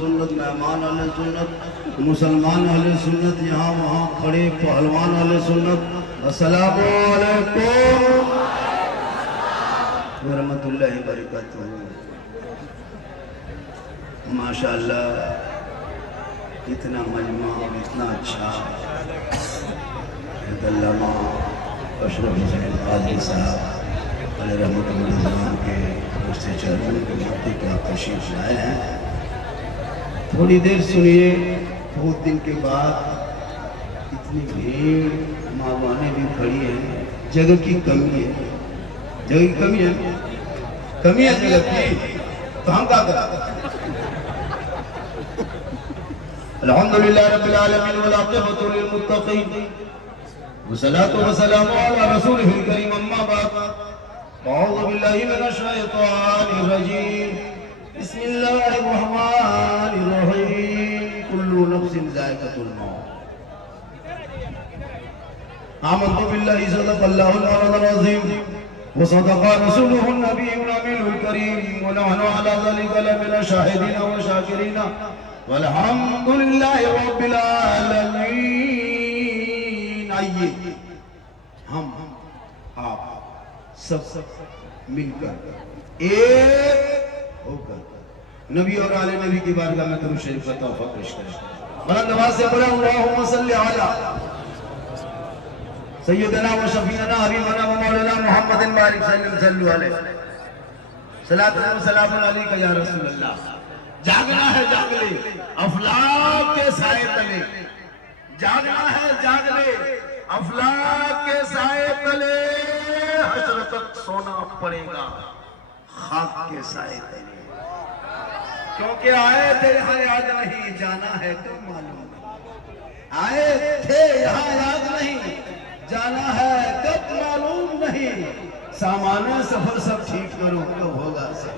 सुन्नत, मेहमान अहले सुन्नत, मुसलमान अहले सुन्नत, यहाँ वहाँ खड़े पहलवान अहले सुन्नत, अस्सलामु अलैकुम व रहमतुल्लाहि व बरकातुहू। माशाअल्लाह इतना मजमा और इतना अच्छा अल्लामा अशरफ हुसैन कादरी साहब अलैहि रहमतुल्लाह के उससे चरणों के मत्थे पर तशरीफ लाए हैं। थोड़ी देर सुनिए। बहुत दिन के बाद इतनी भीड़, मावाने भी खड़ी है। जगह की कमी है, जगह की कमी है, कमी है जगह की, तो हम क्या करें? अल्हम्दुलिल्लाह रब्बिल आलमीन वल आक़िबतु लिल मुत्तक़ीन वस्सलातु वस्सलामु अला रसूलिहिल करीम अम्मा बाद। अऊज़ु बिल्लाहि मिनश शैतानिर रजीम। बिस्मिल्लाहिर रहमानिर रहीम। कुल्लु नफ्सिन ज़ाइक़तुल मौत। आमन्तु बिल्लाहि सदक़ल्लाहुल मौलानाल अज़ीम व सदक़ा रसूलुहुन नबियुल अमीनुल करीम व नहनु अला ज़ालिका लमिनश शाहिदीन व शाकिरीन वल्हम्दुलिल्लाहि रब्बिल आलमीन। आइए हम आप सब मिलकर एक होकर नबी और आले नबी की बारगाह में दुरूद शरीफ का तोहफा पेश करें। बुलंद आवाज से बोला अल्लाहुम्मा सल्ली अला सय्यदना व शफीना हबीबना व मौलाना मुहम्मदिन बारिक सल्लल्लाहु अलैहि सलातु व सलामु अलैका या रसूल अल्लाह। जागना है जाग ले अफलाक के साए तले, जागना है जाग ले अफलाक के साए तले, हश्र तक सोना पड़ेगा खाक के साए तले। क्योंकि आए थे यहाँ याद नहीं, जाना है तो मालूम। आए थे यहाँ याद नहीं, जाना है कब मालूम नहीं। सामान सफर सब ठीक करो, कब होगा सब।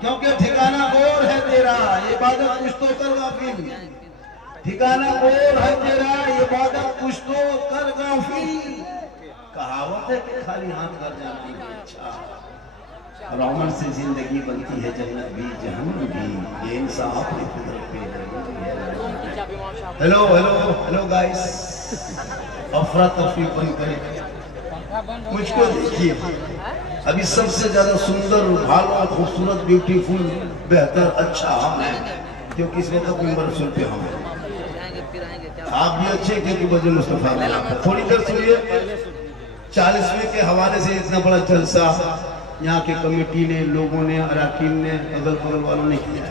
क्योंकि ठिकाना और है तेरा, इबादत कुछ तो कर गाफिल। ठिकाना और है तेरा, इबादत कुछ तो कर गाफिल। कहावत है कि खाली हाथ कर जाने की इच्छा और अमल से जिंदगी बनती है जन्नत भी जहन्नम भी। ये इंसाफ की कुदरत पे है। हेलो हेलो हेलो गाइस, अफरा तफरी बंद करें। मुझको देखिए, अभी सबसे ज्यादा सुंदर, भालो, खूबसूरत, ब्यूटीफुल, बेहतर, अच्छा हम हैं क्योंकि इस वक्त मिंबर रसूल पे हम हैं। आप भी अच्छे क्योंकि वजह मुस्तफा में। थोड़ी देर सुनिए। 40वें के हवाले से इतना बड़ा जलसा यहाँ के कमेटी ने, लोगों ने, अराकीन ने, अगल बगल वालों ने किया।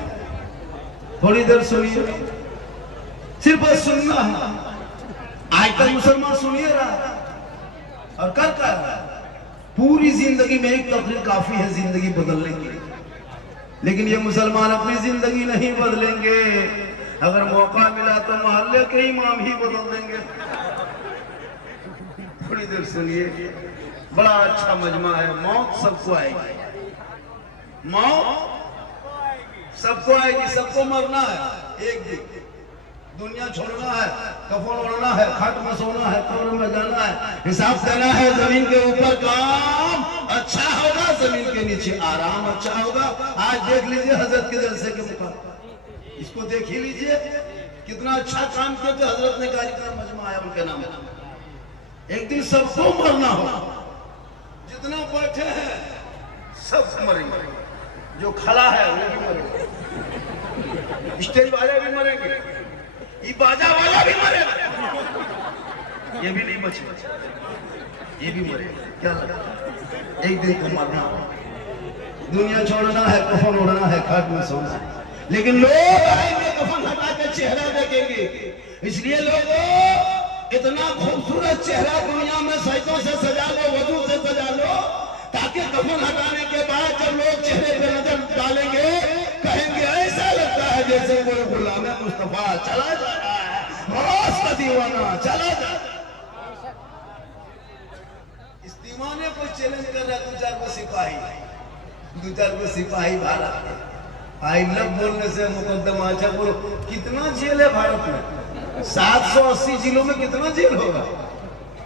थोड़ी देर सुनिए, सिर्फ सुनना है। आजकल मुसलमान सुनिए रहा और कर पूरी जिंदगी में एक तकरीर काफी है जिंदगी बदलने के लिए, लेकिन ये मुसलमान अपनी जिंदगी नहीं बदलेंगे। अगर मौका मिला तो मोहल्ले के इमाम ही बदल देंगे। थोड़ी देर सुनिए। बड़ा अच्छा मजमा है। मौत सबको आएगी, मौत सबको आएगी, सबको मरना है एक दिन। दुनिया छोड़ना है, कफन ओढ़ना है, खाट में सोना है, कब्र में जाना है, हिसाब देना है। जमीन के ऊपर काम अच्छा होगा, जमीन के नीचे आराम अच्छा होगा। आज देख लीजिए हजरत के जलसे के मुकाम, इसको देख ही लीजिए कितना अच्छा काम किया। तो हजरत ने कार्यक्रम मजमा आया उनके नाम। एक दिन सबको मरना होगा। जितना बैठे हैं सब मरेंगे, जो खड़ा है वो भी मरेगा, स्टेज वाले भी मरेंगे, ये बाजा वाला भी मरेगा, ये भी नहीं बचे, ये भी मरेगा। क्या लगा? एक दिन को मरना, दुनिया छोड़ना है, कफन ओढ़ना है, खाट में सोना है। लेकिन लोग आएंगे कफन हटा के चेहरा देखेंगे। इसलिए लोगों इतना खूबसूरत चेहरा दुनिया में सैकों से सजा लो, वजू से सजा लो, ताकि कफन हटाने के बाद जब लोग चेहरे पे नजर डालेंगे कहेंगे ऐसा लगता है जैसे कोई गुलाम मुस्तफा चला जा रहा है, रोज का दीवाना चला जा। इस दीवाने को चैलेंज कर रहा है दो चार को सिपाही भारत में। आई लव बोलने से मुकद्दमा। अच्छा बोलो, कितना जेल है भारत में? 780 जिलों में कितना जेल होगा?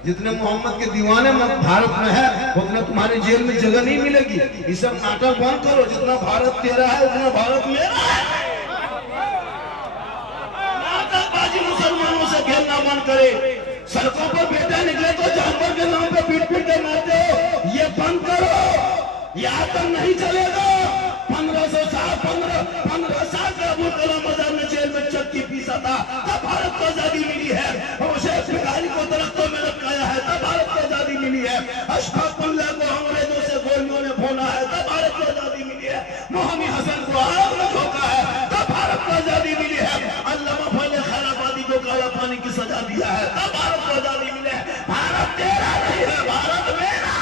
जितने मोहम्मद के दीवाने भारत में है उतना तुम्हारे जेल में जगह नहीं मिलेगी। ये सब नाटक बंद करो। जितना भारत तेरा है उतना भारत मेरा है। सड़कों पर बेटे निकले तो जानवर के नाम पे पीट पीट के मारते हो, ये बंद करो, ये आतंक नहीं चलेगा। 15 साल का अबुल कलाम आजाद ने जेल में चक्की पीसा था, तब भारत को आजादी मिली है। उसे भिखारी को दरख्तों में लटकाया है, तब भारत को आजादी मिली है। अशफाकुल्लाह को अंग्रेजों से गोलियों ने भोना है, तब भारत को आजादी मिली है। मोहम्मद हसन को आग में झोंका है, तब भारत को आजादी मिली है। अल्लामा फजल खैराबादी को काला पानी की सजा दिया है, तब भारत को आजादी मिली है। भारत तेरा नहीं है, भारत मेरा।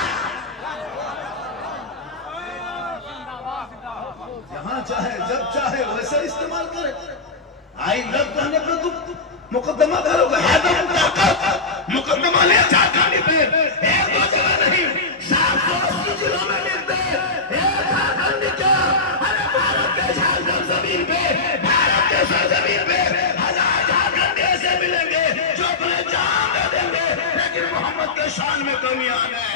जहां चाहे जब चाहे वैसे इस्तेमाल करे। आई लव कहने पर तुम मुकदमा करोगे, है तो मुकदमा ले झारखंड पे, एक दो जगह नहीं, 780 जिलों में मिलते हैं। झारखंड क्या, अरे भारत के झारखंड जमीन पे, भारत के सरजमीन पे 1000 झारखंड ऐसे मिलेंगे जो अपने जान दे देंगे, लेकिन मोहम्मद के शान में कमी आ है।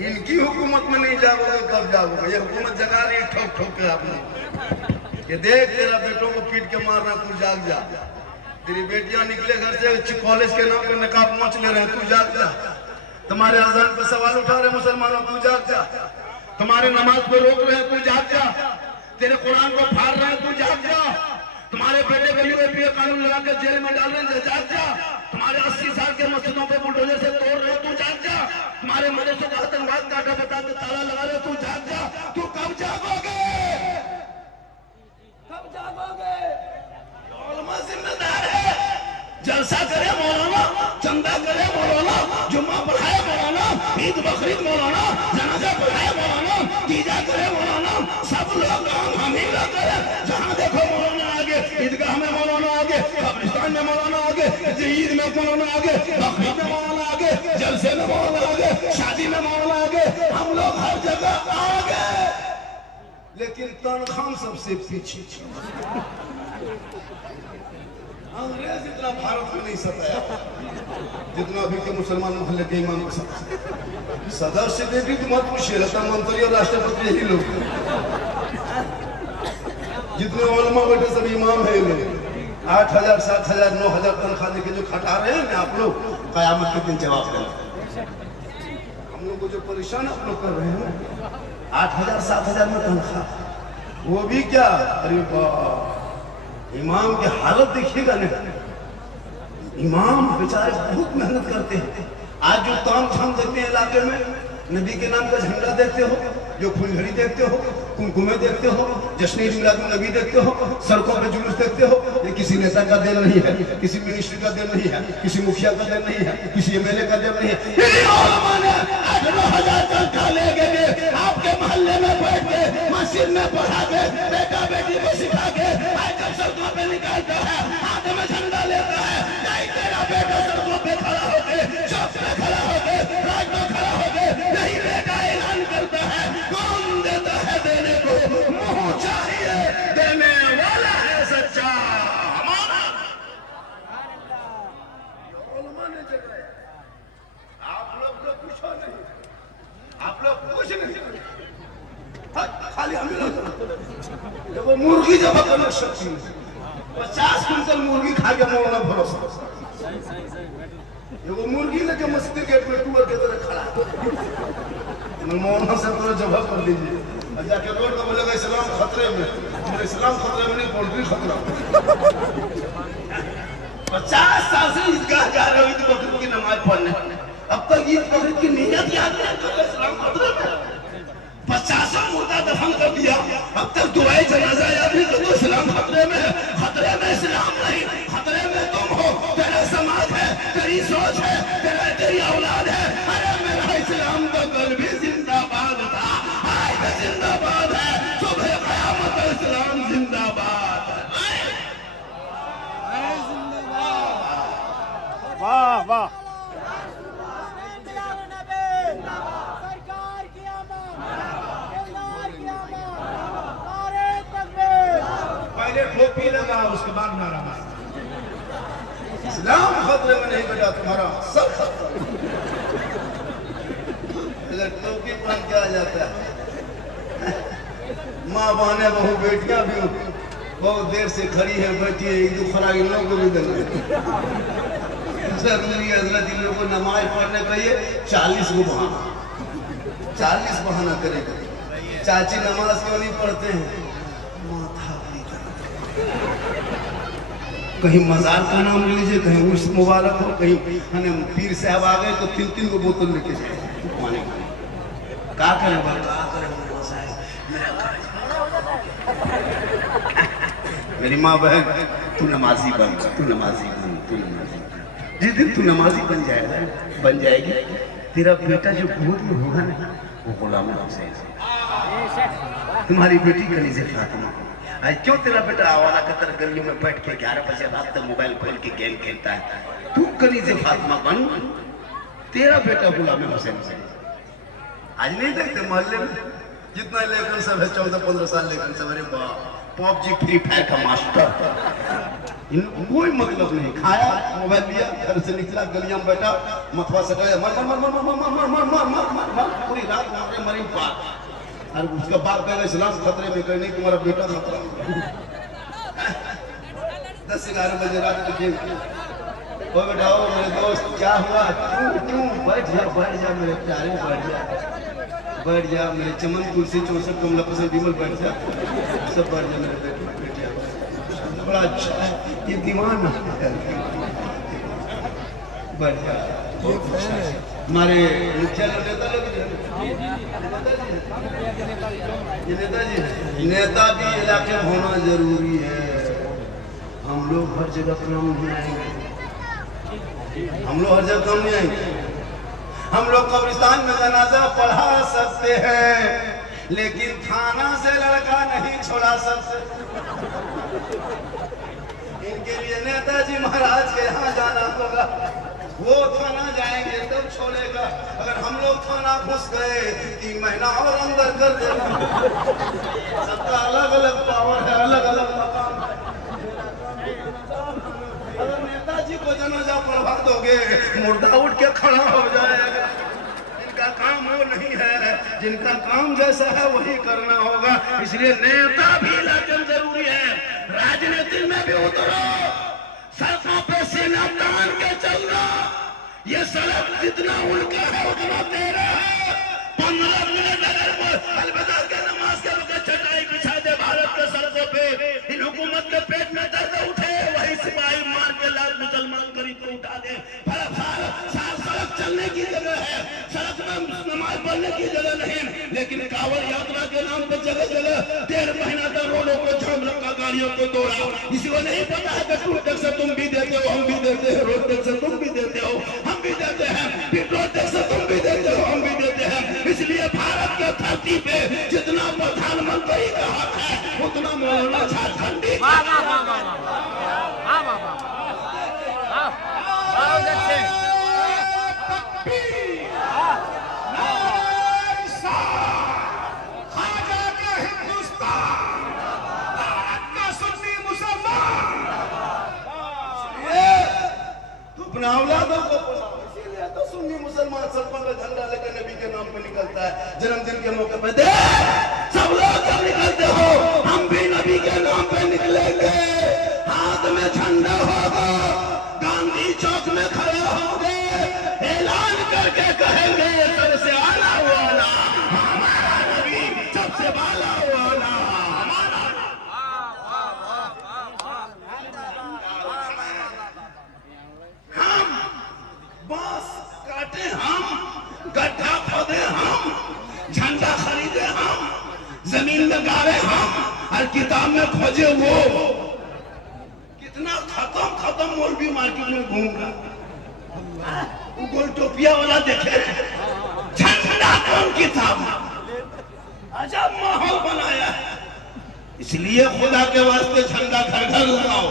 इनकी हुकूमत में नहीं जाओगे कब जाओगे? ये हुकूमत जगा रही है ठोक ठोक के आपने। ये देख तेरा बेटों को पीट के मारना, तू जाग जा। तेरी बेटियां निकले घर से कॉलेज के नाम पे नकाब मोच ले रहे हैं, तू जाग जा। तुम्हारे अजान पे सवाल उठा रहे मुसलमानों, तू जाग जा। तुम्हारे नमाज को रोक रहे हैं, तू जाग जा। तेरे कुरान को फाड़ रहे हैं, तू जाग जा। तुम्हारे बेटे को यूएपीए कानून लगा कर जेल में डाल रहे हैं, जाग जा। तुम्हारे 80 साल के मस्जिदों पे बुलडोजर से तोड़ रहे, तू जाग जा। तुम्हारे मदरसों को आतंकवाद का अड्डा बता के ताला लगा रहे, तू जाग जा। तू कब जागोगे? कब जागोगे? उलमा जिम्मेदार है। जलसा करे मौलाना, चंदा करे मौलाना, जुम्मा पढ़ाए मौलाना, ईद बकरीद मौलाना, जनाजा पढ़ाए मौलाना, तीजा करे मौलाना, सब लोग काम हम ही लोग करें। जहाँ देखो मौलाना आगे, ईदगाह में मौलाना आगे, कब्रिस्तान में मौलाना आगे, ईद में मौलाना आगे, बकरीद में मौलाना आगे, जलसे में मौलाना आगे, शादी में मौलाना आगे, हम लोग हर जगह आगे, लेकिन तनख्वाह सबसे पीछे। अंग्रेज इतना भारत में नहीं सताया जितना अभी के मुसलमान मोहल्ले के इमाम को सताया। सदर से देखी तो मत पूछिए, लता मंत्री और राष्ट्रपति यही लोग, जितने उलमा बैठे सब इमाम है। लोग 8000 7000 9000 तनख्वाह देके जो खटा रहे हैं ना आप लोग, कयामत के दिन जवाब देंगे। हम लोग को जो परेशान आप लोग कर रहे हैं, 8000 7000 में तनख्वाह, वो भी क्या, अरे वाह, इमाम की हालत देखिएगा ना। इमाम बेचारे बहुत मेहनत करते हैं। आज जो ताम झाम देखते हैं इलाके में, नबी के नाम का झंडा देखते हो, जो फुलझड़ी देखते हो, कुमकुमे देखते हो, जश्न मिलाद नबी देखते हो, सड़कों पे जुलूस देखते हो, ये किसी नेता का देन नहीं है, किसी मिनिस्ट्री का देन नहीं है, किसी मुखिया का देन नहीं है, किसी एमएलए का देन नहीं है। 8-9 हजार तनख्वाह लेके आपके मोहल्ले में बैठ के मस्जिद में पढ़ा के बेटा बेटी को सिखा के आजकल सड़कों पे निकालता है, हाथ में झंडा लेता है। नहीं, तेरा बेटा सड़कों पे खड़ा होके, चौक पे खड़ा होके, राज में खड़ा होके नहीं बेटा ऐलान करता है। कौन देता है देने को? मुंह चाहिए, देने वाला है सच्चा हमारा। उलमा ने जगाया, आप लोग तो कुछ नहीं, आप लोग कुछ नहीं, खाली हम लोग। वो मुर्गी जब अपना शक्ति 50 क्विंटल मुर्गी खा के मौलाना भरोसा, वो मुर्गी लेके मस्जिद गेट में टूर के तरह खड़ा, मौलाना से थोड़ा जवाब कर दीजिए। जाके रोड पे बोलेगा इस्लाम खतरे में, इस्लाम खतरे में नहीं, पोल्ट्री खतरा। 50 साल से ईदगाह जा रहे हो ईद बकरीद की नमाज पढ़ने, अब तक ईद बकरीद की नियत याद नहीं है, इस्लाम खतरे में। 50 मुर्दा दफन कर दिया, अब तक दुआए जनाजा याद नहीं, तो इस्लाम खतरे में है। खतरे में इस्लाम नहीं, खतरे में तुम हो, तेरा समाज है, तेरी सोच है, तेरी औलाद है। अरे मेरा इस्लाम तो कल भी जिंदाबाद था, आज भी जिंदाबाद है, सुबह क़यामत इस्लाम जिंदाबाद है। वाह वाह, पहले ठोपी लगा, उसके बाद नारा मारा। इस्लाम खतरे में नहीं बेटा, तुम्हारा सर खतरा। अगर टोपी पहन के आ जाता है, माँ बहने बहू बेटियां भी बहुत देर से खड़ी है, बैठी है, एक दो फराग इन लोगों को भी देना जरूरी है। हजरत इन लोगों को नमाज पढ़ने कहिए 40 को बहाना, 40 बहाना करेगा। चाची नमाज क्यों नहीं पढ़ते हैं? माथा कहीं मजार का नाम ले लीजिए, कहीं उर्स मुबारक हो, कहीं पीर साहब आ गए तो 3-3 को बोतल लेके जाए पानी का। क्या करें भाई, क्या करें मेरी माँ बहन, तू नमाजी बन, तू नमाजी बन, तू नमाजी बन। जिस दिन तू नमाजी बन जाएगा, बन जाएगी, तेरा बेटा जो गोद में होगा ना, वो गुलाम हुसैन, तुम्हारी बेटी कनीज़े फातिमा। आज क्यों तेरा बेटा आवारा के तरह गलियों में बैठ के 11 बजे रात तक मोबाइल खोल के गेम खेलता है? तू कनीज़े फातिमा बन, तेरा बेटा गुलाम हुसैन से। आज नहीं देखते मोहल्ले में जितना लेकर सब है, 14-15 साल लेकर सब, अरे पबजी फ्री फायर का मास्टर, इनको कोई मतलब नहीं। खाया, मोबाइल लिया, घर से निकला, गलियां में बैठा, मथवा सटाया, मर मर मर मर मर मर मर मर मर मर पूरी रात मारे मरी पार। और उसका बाप कहेगा इस्लाम खतरे में, कहीं नहीं तुम्हारा बेटा खतरा में। 10-11 बजे रात को ओ बेटा, ओ मेरे दोस्त क्या हुआ? क्यों? बैठ जा मेरे प्यारे, बैठ जा मेरे चमन तुलसी 64 कमला पसंद विमल, बैठ जा, सब बैठ जा मेरे बेटे, बड़ा अच्छा है ये दीवान, बैठ जा। हमारे मुखिया नेता लोग, नेता भी इलाके में होना जरूरी है। हम लोग हर जगह काम नहीं आएंगे, हम लोग हर जगह काम नहीं आएंगे। हम लोग कब्रिस्तान में जनाजा पढ़ा सकते हैं, लेकिन थाना से लड़का नहीं छोड़ा सकते। इनके लिए नेताजी महाराज के यहाँ जाना होगा, वो थाना जाएंगे तब छोड़ेगा। अगर हम लोग थाना घुस गए 3 महीना और अंदर कर देगा। सबका अलग अलग पावर है, अलग अलग मकाम है। अगर नेताजी को जनाजा पढ़वा दोगे, मुर्दा उठ के खड़ा हो जाएगा। इनका काम वो नहीं है, जिनका काम जैसा है वही करना होगा। इसलिए नेता भी लगन जरूरी है। राजनीति में भी उतरो, सड़कों पे सीना तान के चलना। ये सड़क जितना उनका है उतना तेरा है। 15 मिनट अगर अलविदा के नमाज के वक्त चटाई बिछा दे भारत के सड़कों पे, इन हुकूमत के पेट में दर्द उठे, वही सिपाही मार के लाल मुसलमान गरीब को उठा दे। सड़क चलने की जगह है, सड़क में नमाज पढ़ने की जगह नहीं। लेकिन कांवड़ यात्रा के नाम पर जगह जगह 1.5 महीना तक रोडों को जाम रखा, गाड़ियों को तोड़ा। किसी को नहीं पता है कि टूल टैक्स से तुम भी देते हो, हम भी देते हैं, रोड टैक्स से तुम भी देते हो, हम भी देते हैं, पेट्रोल टैक्स से तुम भी देते हो, हम भी देते हैं। इसलिए भारत के धरती पे जितना प्रधानमंत्री का हक है उतना मौलाना झारखंडी का। अपना औलादों को इसीलिए तो सुन्नी मुसलमान सड़कों पे झंडा लेकर नबी के नाम पे निकलता है। जन्मदिन के मौके पे दे सब लोग जब निकलते हो, हम भी नबी के नाम पे निकलेंगे। हाथ में झंडा होगा, गांधी चौक में खड़े होंगे, ऐलान करके कहेंगे सबसे आला वाला हमारा नबी, सबसे बाला वाला हमारा। हम बांस काटे, हम गड्ढा खोदे, हम झंडा खरीदे, हम जमीन में गाड़े, हम और किताब में खोजे। वो कितना खत्म मौलवी मार्केट में घूम रहा, वो गोल टोपिया वाला देखे, झंडा कौन किताब, अजब माहौल बनाया है। इसलिए खुदा के वास्ते झंडा घर घर लगाओ,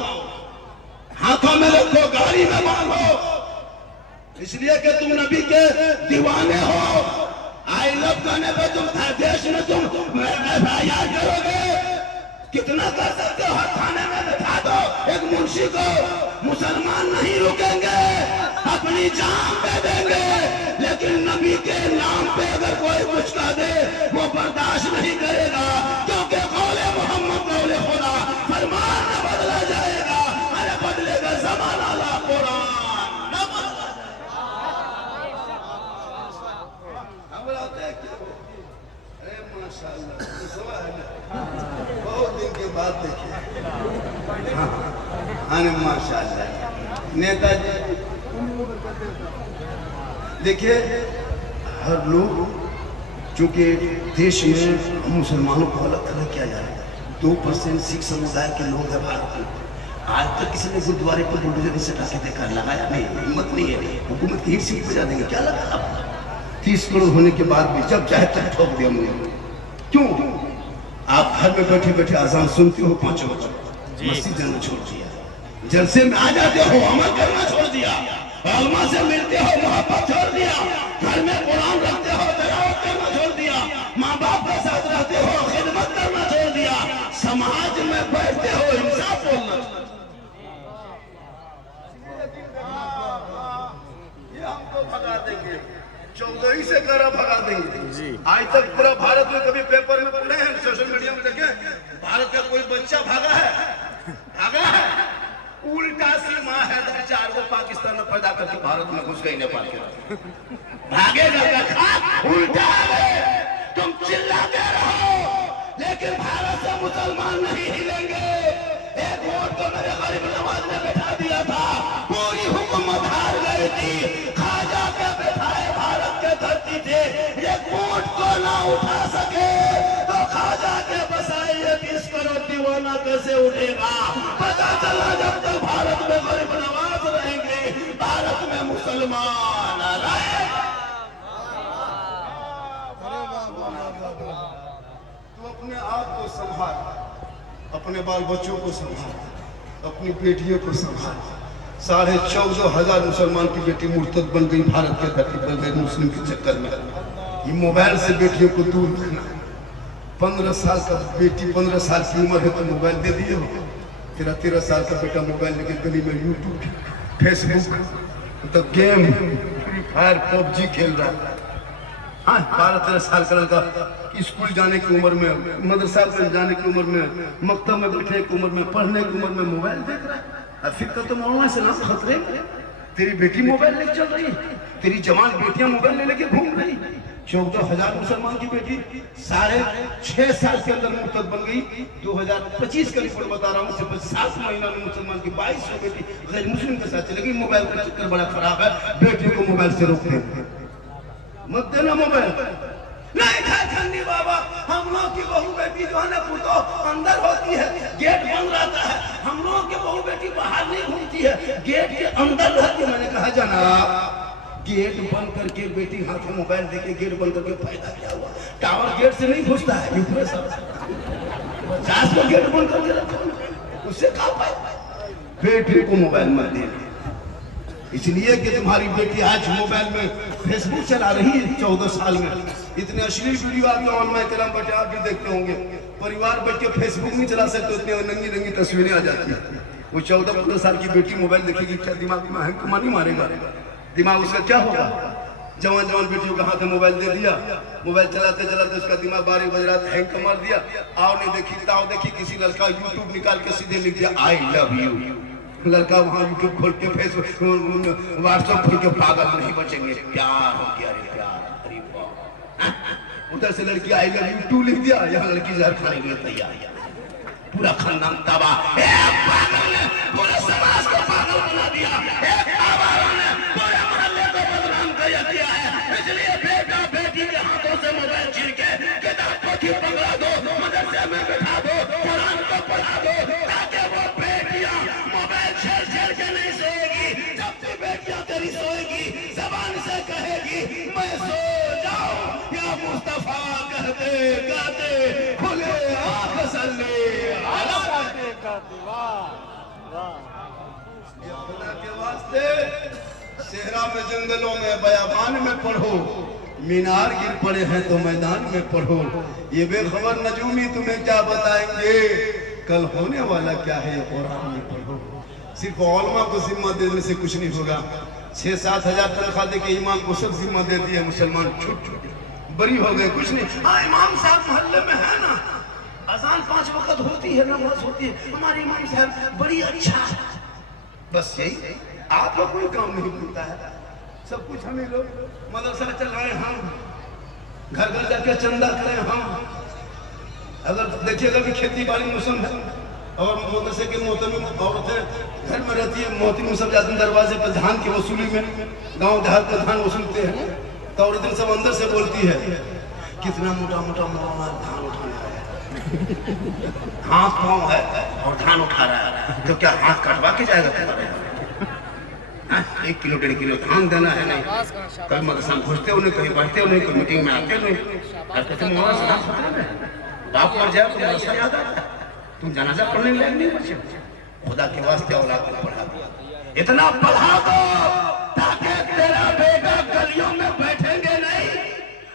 हाथों में रखो, गाड़ी में बांधो, इसलिए कि तुम नबी के दीवाने हो। आई लव गाने पे तुम देश में तुम याद करोगे, कितना कर सकते हो, थाने में बैठा दो, एक मुंशी को मुसलमान नहीं रुकेंगे, अपनी जान दे देंगे, लेकिन नबी के नाम पे अगर कोई कुछ कह दे वो बर्दाश्त नहीं करेगा, क्योंकि कौले मोहम्मद कौले खुदा, फरमान न बदला जाएगा, अरे बदलेगा ज़माना ला कुरान न बदला। अरे माशाअल्लाह, बहुत दिन के बाद देखिए, अरे माशाअल्लाह नेताजी देखिए, हर लोग चूंकि देश में मुसलमानों को अलग अलग किया जा रहा है, 2% सिख समुदाय के लोग हैं भारत में। आज तक किसी ने गुरुद्वारे पर बुलडोजर से टाके देखा, लगाया नहीं, हिम्मत नहीं है, हुकूमत की ही सीट बजा देंगे, क्या लगता है? 30 करोड़ होने के बाद भी जब चाहे तब ठोक दिया मुझे। क्यों? आप घर में बैठे बैठे आजान सुनते हो 5 वक्त, मस्जिद जाना छोड़ दिया, जलसे में आ जाते हो अमल करना छोड़ दिया, उलमा से मिलते हो मोहब्बत छोड़ दिया, घर में कुरान रखते हो तिलावत करना छोड़ दिया, माँ बाप के साथ रहते हो खिदमत करना छोड़ दिया, समाज में बैठते हो इंसाफ बोलना। ये हमको भगा देंगे, 14 ही से करा भगा देंगे। आज तक पूरा भारत में कभी पेपर में पढ़े हैं, सोशल मीडिया में देखे भारत का कोई बच्चा भागा है? भागा है? उल्टा सीमा है, 4 को पाकिस्तान में पैदा करके भारत में घुस गई नेपाल के, भागेगा उल्टा है। तुम चिल्लाते रहो लेकिन भारत से मुसलमान नहीं हिलेंगे। एक वोट तो मेरे गरीब नवाज ने बैठा दिया था, पूरी हुकूमत हार गई थी, खाजा के बैठाए भारत के धरती थे, एक वोट को ना उठा सके तो खाजा के बसाए 30 करोड़ दीवाना कैसे उठेगा? पता चला जब तक भारत में गरीब नवाज रहेंगे, भारत में मुसलमान रहेगा। तू अपने आप को संभाल, अपने बाल बच्चों को संभाल, अपनी बेटियों को संभाल। 14,500 मुसलमान की बेटी मुर्तद बन गई, भारत के धरती बन गई मुस्लिम के चक्कर में। ये मोबाइल से बेटियों को दूर रखना। 15 साल का बेटी, 15 साल की उम्र है तो मोबाइल दे दिए हो, 13 साल का बेटा मोबाइल लेके गली में यूट्यूब, फेसबुक, तो गेम, फ्री फायर, पबजी खेल रहा है। हाँ, 12-13 साल का लड़का स्कूल जाने की उम्र में, मदरसा में जाने की उम्र में, मकतब में बैठने की उम्र में, पढ़ने की उम्र में मोबाइल देख रहा है। फिर तो ऑनलाइन से ना खतरे, तेरी बेटी मोबाइल लेके चल रही, तेरी जवान बेटियां मोबाइल ले लेके घूम रही। 14,000 मुसलमान की बेटी 6.5 साल के अंदर मुर्तद बन गई। 2025 का रिपोर्ट बता रहा हूँ, सिर्फ 7 महीना में मुसलमान की 2200 बेटी गैर मुस्लिम के साथ चलेगी। मोबाइल का चक्कर बड़ा खराब है, बेटियों को मोबाइल से रोकते हैं, मत देना मोबाइल। नहीं खंडी बाबा, हम लोग की बहू बेटी जो है ना पुतो अंदर होती है, गेट बंद रहता है, हम लोग की बहू बेटी बाहर नहीं घूमती है, गेट के अंदर रहती है। मैंने कहा जाना गेट बंद करके बेटी हाथ में मोबाइल देके गेट बंद करके फायदा क्या हुआ? टावर गेट से नहीं घुसता है, 50 को गेट बंद करके रखो, उससे क्या फायदा? बेटी को मोबाइल मत देना, इसलिए कि तुम्हारी बेटी आज मोबाइल में फेसबुक चला रही है 14 साल में। इतने अश्लील वीडियो आपके ऑनलाइन कलाम बैठे आप भी देखते होंगे। परिवार बैठ के फेसबुक नहीं चला सकते, उतनी नंगी नंगी तस्वीरें आ जाती है। वो 14-15 साल की बेटी मोबाइल देखेगी, क्या दिमाग में हैंग नहीं मारेगा? दिमाग उसका क्या होगा? जवान बेटियों के हाथ में मोबाइल दे दिया, मोबाइल चलाते चलाते उसका दिमाग 12 बज रहा हैंग मार दिया। आओ नहीं देखी ताओ देखी, किसी लड़का यूट्यूब निकाल के सीधे लिख दिया आई लव यू। लड़का वहां यूट्यूब खोल के, फेसबुक, व्हाट्सएप खोल के पागल नहीं बचेंगे। प्यार हो गया रे प्यार, अरे वाह। उधर से लड़की आई लव यू 2 लिख दिया, यहाँ लड़की जहर खाने के लिए तैयार, पूरा खानदान तबाह। एक पागल ने पूरे समाज को पागल बना दिया, एक आवारा ने पूरे मोहल्ले को बदनाम किया है। इसलिए बेटा बेटी के हाथों से मोबाइल छीन के किताब पोथी पकड़ा दो, मदरसे में बैठा दो, कुरान को पढ़ा दो, ताकि वो बेटियां मोबाइल छेड़ के नहीं सोएगी। जब भी बेटियां तेरी सोएगी, जबान से कहेगी मैं सो जाऊं या मुस्तफा कहते गाते खुले आंख सल्ले के वास्ते। सेहरा में, जंगलों में, बयाबान में पढ़ो, मीनार गिर पड़े हैं तो मैदान में पढ़ो। ये बेखबर नजूमी तुम्हें क्या बताएंगे? कल होने वाला क्या है ये कुरान में पढ़ो। सिर्फ उलमा को जिम्मा देने से कुछ नहीं होगा। 6-7 हजार तनख्वाह दे के इमाम को सब जिम्मा दे दिया, मुसलमान छूट बरी हो गए, कुछ नहीं। हाँ इमाम साहब मोहल्ले में है ना, अजान 5 वक्त होती है, नमाज होती है, हमारे इमाम साहब बड़ी अच्छा, बस यही। आपका कोई काम नहीं मिलता है, सब कुछ हमें लोग मदरसा चलाए हम, घर घर जाके चंदा करें हम। अगर देखिएगा कि खेती बाड़ी मौसम है और मदरसे के मोहतमिम औरतें घर में रहती है, मोहतमिम सब जाते हैं दरवाजे पर धान की वसूली में, गांव देहात में धान वसूलते हैं, तो औरतें सब अंदर से बोलती है कितना मोटा मोटा मौलाना धान उठाने आया, हाथ पाँव है और धान उठा रहा है, तो क्या हाथ कटवा के जाएगा तुम्हारे? 1 किलो 1.5 किलो धान देना है नहीं, कभी मदरसा घुसते उन्हें, कहीं पढ़ते उन्हें, कोई मीटिंग में आते नहीं। बाप मर जाए तो मदरसा याद आता है, तुम जनाजा पढ़ने लायक नहीं बचे। खुदा के वास्ते औलाद को पढ़ा दो, इतना पढ़ा दो ताकि तेरा बेटा गलियों में बैठेंगे नहीं।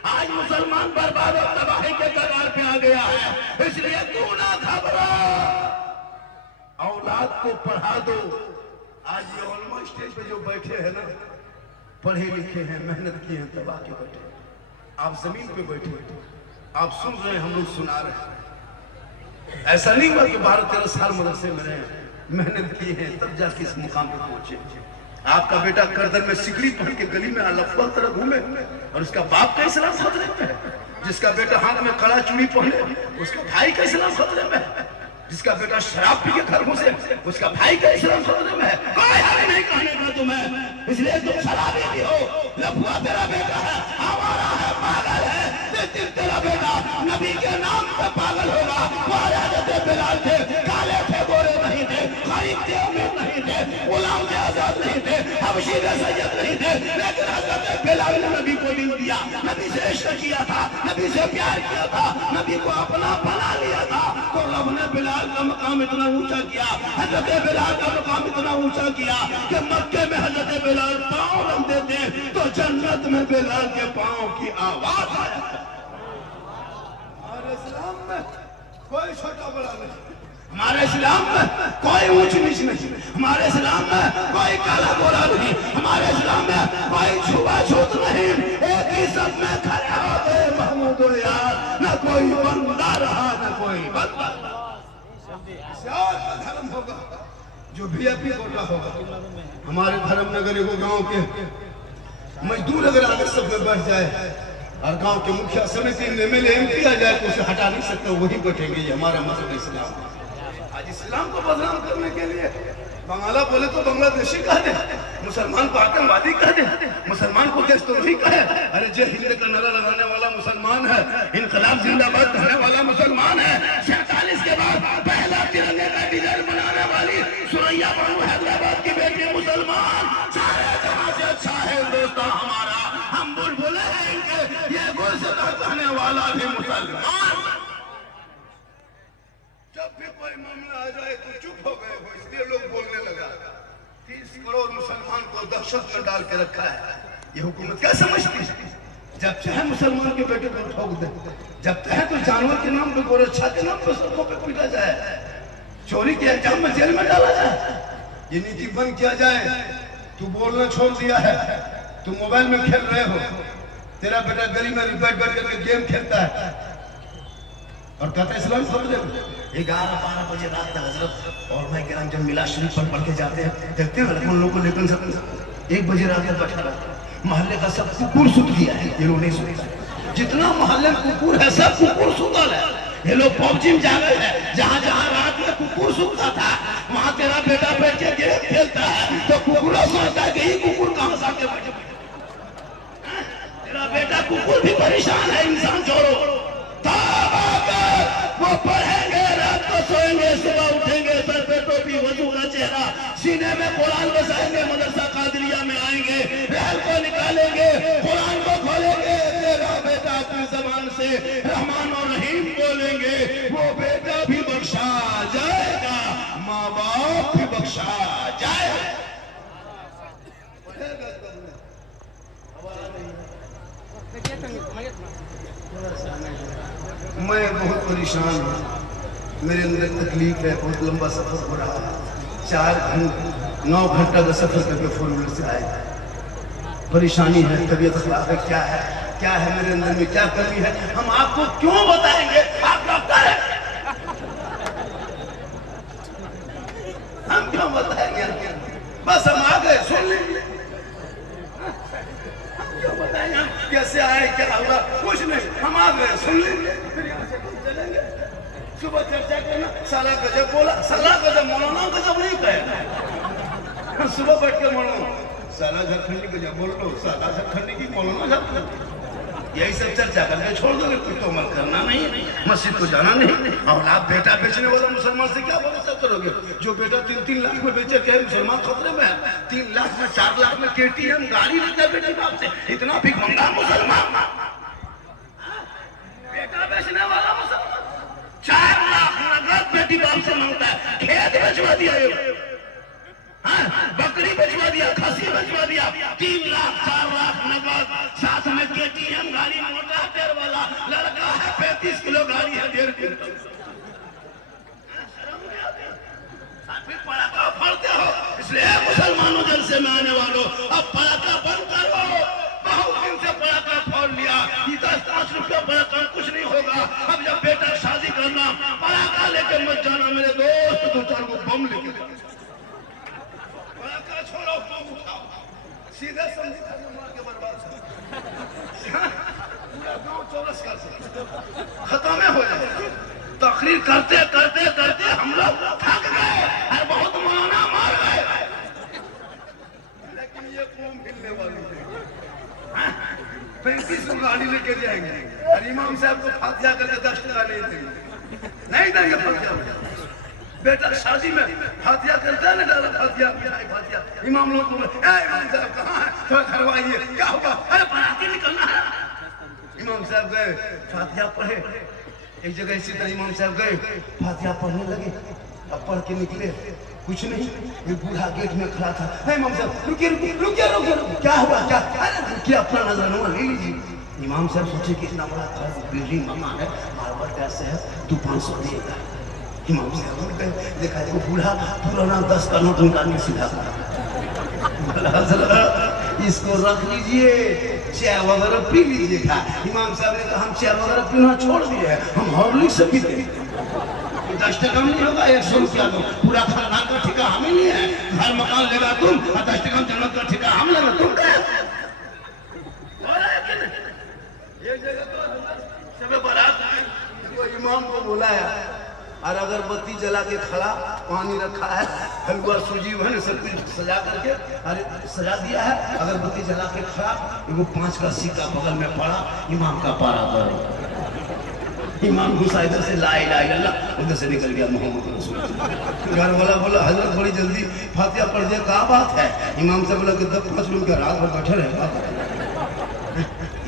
आज मुसलमान बर्बाद और तबाही के कगार पे आ गया है, इसलिए तू ना घबरा, औलाद को पढ़ा दो। आज ये उलमा स्टेज पे जो बैठे हैं ना, पढ़े लिखे हैं, मेहनत किए हैं, तबाह के बैठे। आप जमीन पे बैठे, आप सुन रहे हैं, हम लोग सुना रहे हैं। ऐसा नहीं हुआ कि 12-13 साल मदरसे में रहे, मेहनत की है तब जाके इस मुकाम पे पहुंचे। आपका बेटा करदर में सिकड़ी पहन के गली में अलफल तरह घूमे और उसका बाप का इस्लाम खतरे में है। जिसका बेटा हाथ में कड़ा चूड़ी पहने उसका भाई का इस्लाम खतरे में है। जिसका बेटा शराब पी के घर घुसे उसका भाई का इस्लाम खतरे में है। कोई हक नहीं कहने का तुम्हें, इसलिए तुम शराबी भी हो, लफुआ तेरा बेटा है, हमारा है, पागल है, लेकिन तेरा बेटा नबी के नाम पे पागल होगा। हमारे हज़रत बिलाल थे, काले थे, गोरे नहीं थे, गरीब थे, अमीर नहीं थे, गुलाम थे, आजाद नहीं थे, हबशी थे, सैयद नहीं थे, लेकिन हज़रत बिलाल ने नबी को दिल दिया, नबी से इश्क किया था, नबी से प्यार किया था, नबी को अपना बना लिया था। तो रब ने बिलाल का मकाम इतना ऊंचा किया, हज़रत बिलाल का मकाम इतना ऊंचा किया कि मक्के में हज़रत बिलाल पाँव रखते थे तो जन्नत में बिलाल के पाँव की आवाज आया। हमारे इस्लाम में कोई छोटा बड़ा नहीं, हमारे इस्लाम में कोई ऊंच नीच नहीं, हमारे इस्लाम में कोई काला गोरा नहीं, हमारे इस्लाम में कोई छुआछूत नहीं। एक ही सब में खड़े होते महमूद यार, न कोई बंदा रहा न कोई बंदा। धर्म होगा जो VIP कोटा होगा। हमारे धर्मनगर एगो गांव के मजदूर अगर आगे सब में बैठ जाए और गांव के मुखिया समिति MLA MP आ जाए तो उसे हटा नहीं सकते, वही बैठेंगे। ये हमारा मसला इस्लाम। आज इस्लाम को बदनाम करने के लिए बंगाला बोले तो बांग्लादेशी कह दे, मुसलमान को आतंकवादी कह दे, मुसलमान को देशद्रोही कहे। अरे जो हिंद का नारा लगाने वाला मुसलमान है, इनकलाब जिंदाबाद कहने वाला मुसलमान है, 47 के बाद पहला तिरंगे का डिजाइन बनाने वाली सुरैया बानू हैदराबाद की बेटी मुसलमान, सारे जहां से अच्छा है हिंदुस्तान हमारा। हम बुलबुलें हैं इनके, ये गुलशता कहने वाला भी मुसलमान। जब भी कोई मामला आ जाए तो चुप हो गए हो, इसलिए लोग बोलने लगा। 30 करोड़ मुसलमान को दहशत में डाल के रखा है, ये हुकूमत क्या समझती है? जब चाहे मुसलमान के बेटे को ठोक दे, जब चाहे तो जानवर के नाम पे, गोरक्षा के नाम पे सड़कों पे पीटा जाए, चोरी के इल्जाम में जेल में डाला जाए। ये नीति बंद किया जाए। तू बोलना छोड़ दिया है, तू मोबाइल में खेल रहे हो, तेरा बेटा गली में बैठ बैठ करके गेम खेलता है और कहता है इस्लाम खतरे में। 11-12 बजे रात तक हजरत और मैं किराम जब मिला शरीफ पर पढ़ के जाते हैं, देखते हैं उन लोगों को लेकर सब 1 बजे रात तक बैठा रहता। मोहल्ले का सब कुकुर सुत गया है, ये लोग नहीं सुनता। जितना मोहल्ले में कुकुर है सब कुकुर सुतल है। ये लोग पबजी में जा गए हैं, जहाँ जहाँ रात में कुकुर सुनता था वहाँ तेरा बेटा बैठ के गेम खेलता है, तो कुकुरों सोचता है कि ये कुकुर कहाँ से आके बैठे। तेरा बेटा कुकुर भी परेशान है, इंसान छोड़ो। वो पढ़ेंगे, रात को सोएंगे, सुबह उठेंगे, सर पे टोपी, वजू का चेहरा, सीने में कुरान बसाएंगे, मदरसा कादरिया में आएंगे, रहल को निकालेंगे, कुरान को खोलेंगे, तेरा बेटा अपनी जबान से रहमान और रहीम बोलेंगे, वो बेटा भी बख्शा जाएगा, माँ बाप भी बख्शा जाएगा। मैं बहुत परेशान हूँ, मेरे अंदर तकलीफ है, बहुत लंबा सफर हो रहा है, 9 घंटा का सफर करके 4 व्हीलर से आए। परेशानी है, तबीयत खराब है, क्या है मेरे अंदर में क्या कमी है, हम आपको क्यों बताएंगे? आप डॉक्टर हैं, हम क्यों बताएंगे? बस हम आ गए, सुन लीजिए। क्यों बताएंगे हम कैसे आए, क्या हुआ? कुछ नहीं, हम आ गए, सुन लीजिए, फिर यहाँ से हम चलेंगे। सुबह चर्चा करना, साला गजब बोला, साला गजब, मौलाना गजब नहीं कहे। सुबह बैठ के मौलाना साला झारखंडी गजब बोल लो, साला झारखंडी की मौलाना झारखंडी, यही सब चर्चा करके छोड़ दोगे। कुछ तो अमल करना नहीं, मस्जिद को जाना नहीं, और आप बेटा बेचने वाला मुसलमान से क्या भरोसा करोगे? जो बेटा 3-3 लाख में बेचे, क्या मुसलमान खतरे में है? 3 लाख में 4 लाख में KTM गाड़ी लेता बेटे बाप से, इतना भी भंगा मुसलमान, बेटा बेचने वाला मुसलमान 4 लाख नगद बेटी बाप से मांगता है। खेत बेचवा दिया, बकरी बेचवा दिया, खसी बेचवा दिया, 3 लाख 4 लाख नगद, साथ में KTM गाड़ी, मोटा टायर वाला लड़का है, 35 किलो गाड़ी है, 1.5 क्विंटल। फिर पड़ाका फोड़ते हो, इसलिए मुसलमानों जल से में आने वालों, अब पड़ाका बंद करो। बहुत दिन से पड़ाका फोड़ लिया, 10-5 रुपया पड़ाका कुछ नहीं होगा। अब जब बेटा शादी करना, पड़ाका लेके मत जाना मेरे दोस्त, 2-4 को बम लेके पड़ाका छोड़ो, बम उठाओ, सीधे समझी मार के बर्बाद पूरा गांव चौरस कर खत्म हो जाए। तकरीर करते करते करते हम लोग थक गए, और बहुत मौलाना मार गए, लेकिन ये कौम मिलने वाली है। 35 को गाड़ी लेके जाएंगे, और इमाम साहब को फातिहा करके 10 टका नहीं देंगे, नहीं देंगे फातिहा। बेटा शादी में फातिहा करता है ना, डाला फातिहा, इमाम लोग को इमाम साहब कहाँ है, थोड़ा करवाइए, क्या होगा? अरे बाराती निकलना है। इमाम साहब गए, फातिहा पढ़े, एक जगह इसी तरह इमाम साहब गए, फातिहा पढ़ने लगे, अब पढ़ के निकले, कुछ नहीं, एक बूढ़ा गेट में खड़ा था। इमाम साहब रुकिए रुकिए रुकिए रुकिए, क्या हुआ, क्या? अरे रुकिए, अपना नजरनामा ले लीजिए। इमाम साहब सोचे कि इतना बड़ा बिल्डिंग मकान है, मार्बल कैसे है, तू 500 देगा। इमाम साहब देखा वो बूढ़ा पुराना 10 का नोट निकालने सीधा, इसको रख लीजिए, चाय वगैरह पी लीजिएगा। इमाम साहब ने कहा हम चाय वगैरह पीना छोड़ दिए, हम हॉर्लिक्स से पीते। 10 टका नहीं होगा, 100 रुपया दो, पूरा खानदान का ठेका हमें नहीं है, घर मकान लेगा तुम, और 10 टका जन्नत का ठेका हम लेगा, तुम क्या? एक जगह तो सब बारात इमाम को बुलाया, और अगरबत्ती जला के खड़ा, पानी रखा है, हलवा सूजी है सब कुछ सजा करके, अरे सजा दिया है, अगरबत्ती जला के खड़ा, वो 5 का सिक्का बगल में पड़ा, इमाम का पारा करो। इमाम घुसा इधर से ला इलाहा इल्लल्लाह, उधर से निकल गया मोहम्मद रसूल। घर वाला बोला हजरत बड़ी जल्दी फातिहा पढ़ दिया, क्या बात है? इमाम से बोला कि 10-5 लोग रात भर बैठे रहेगा,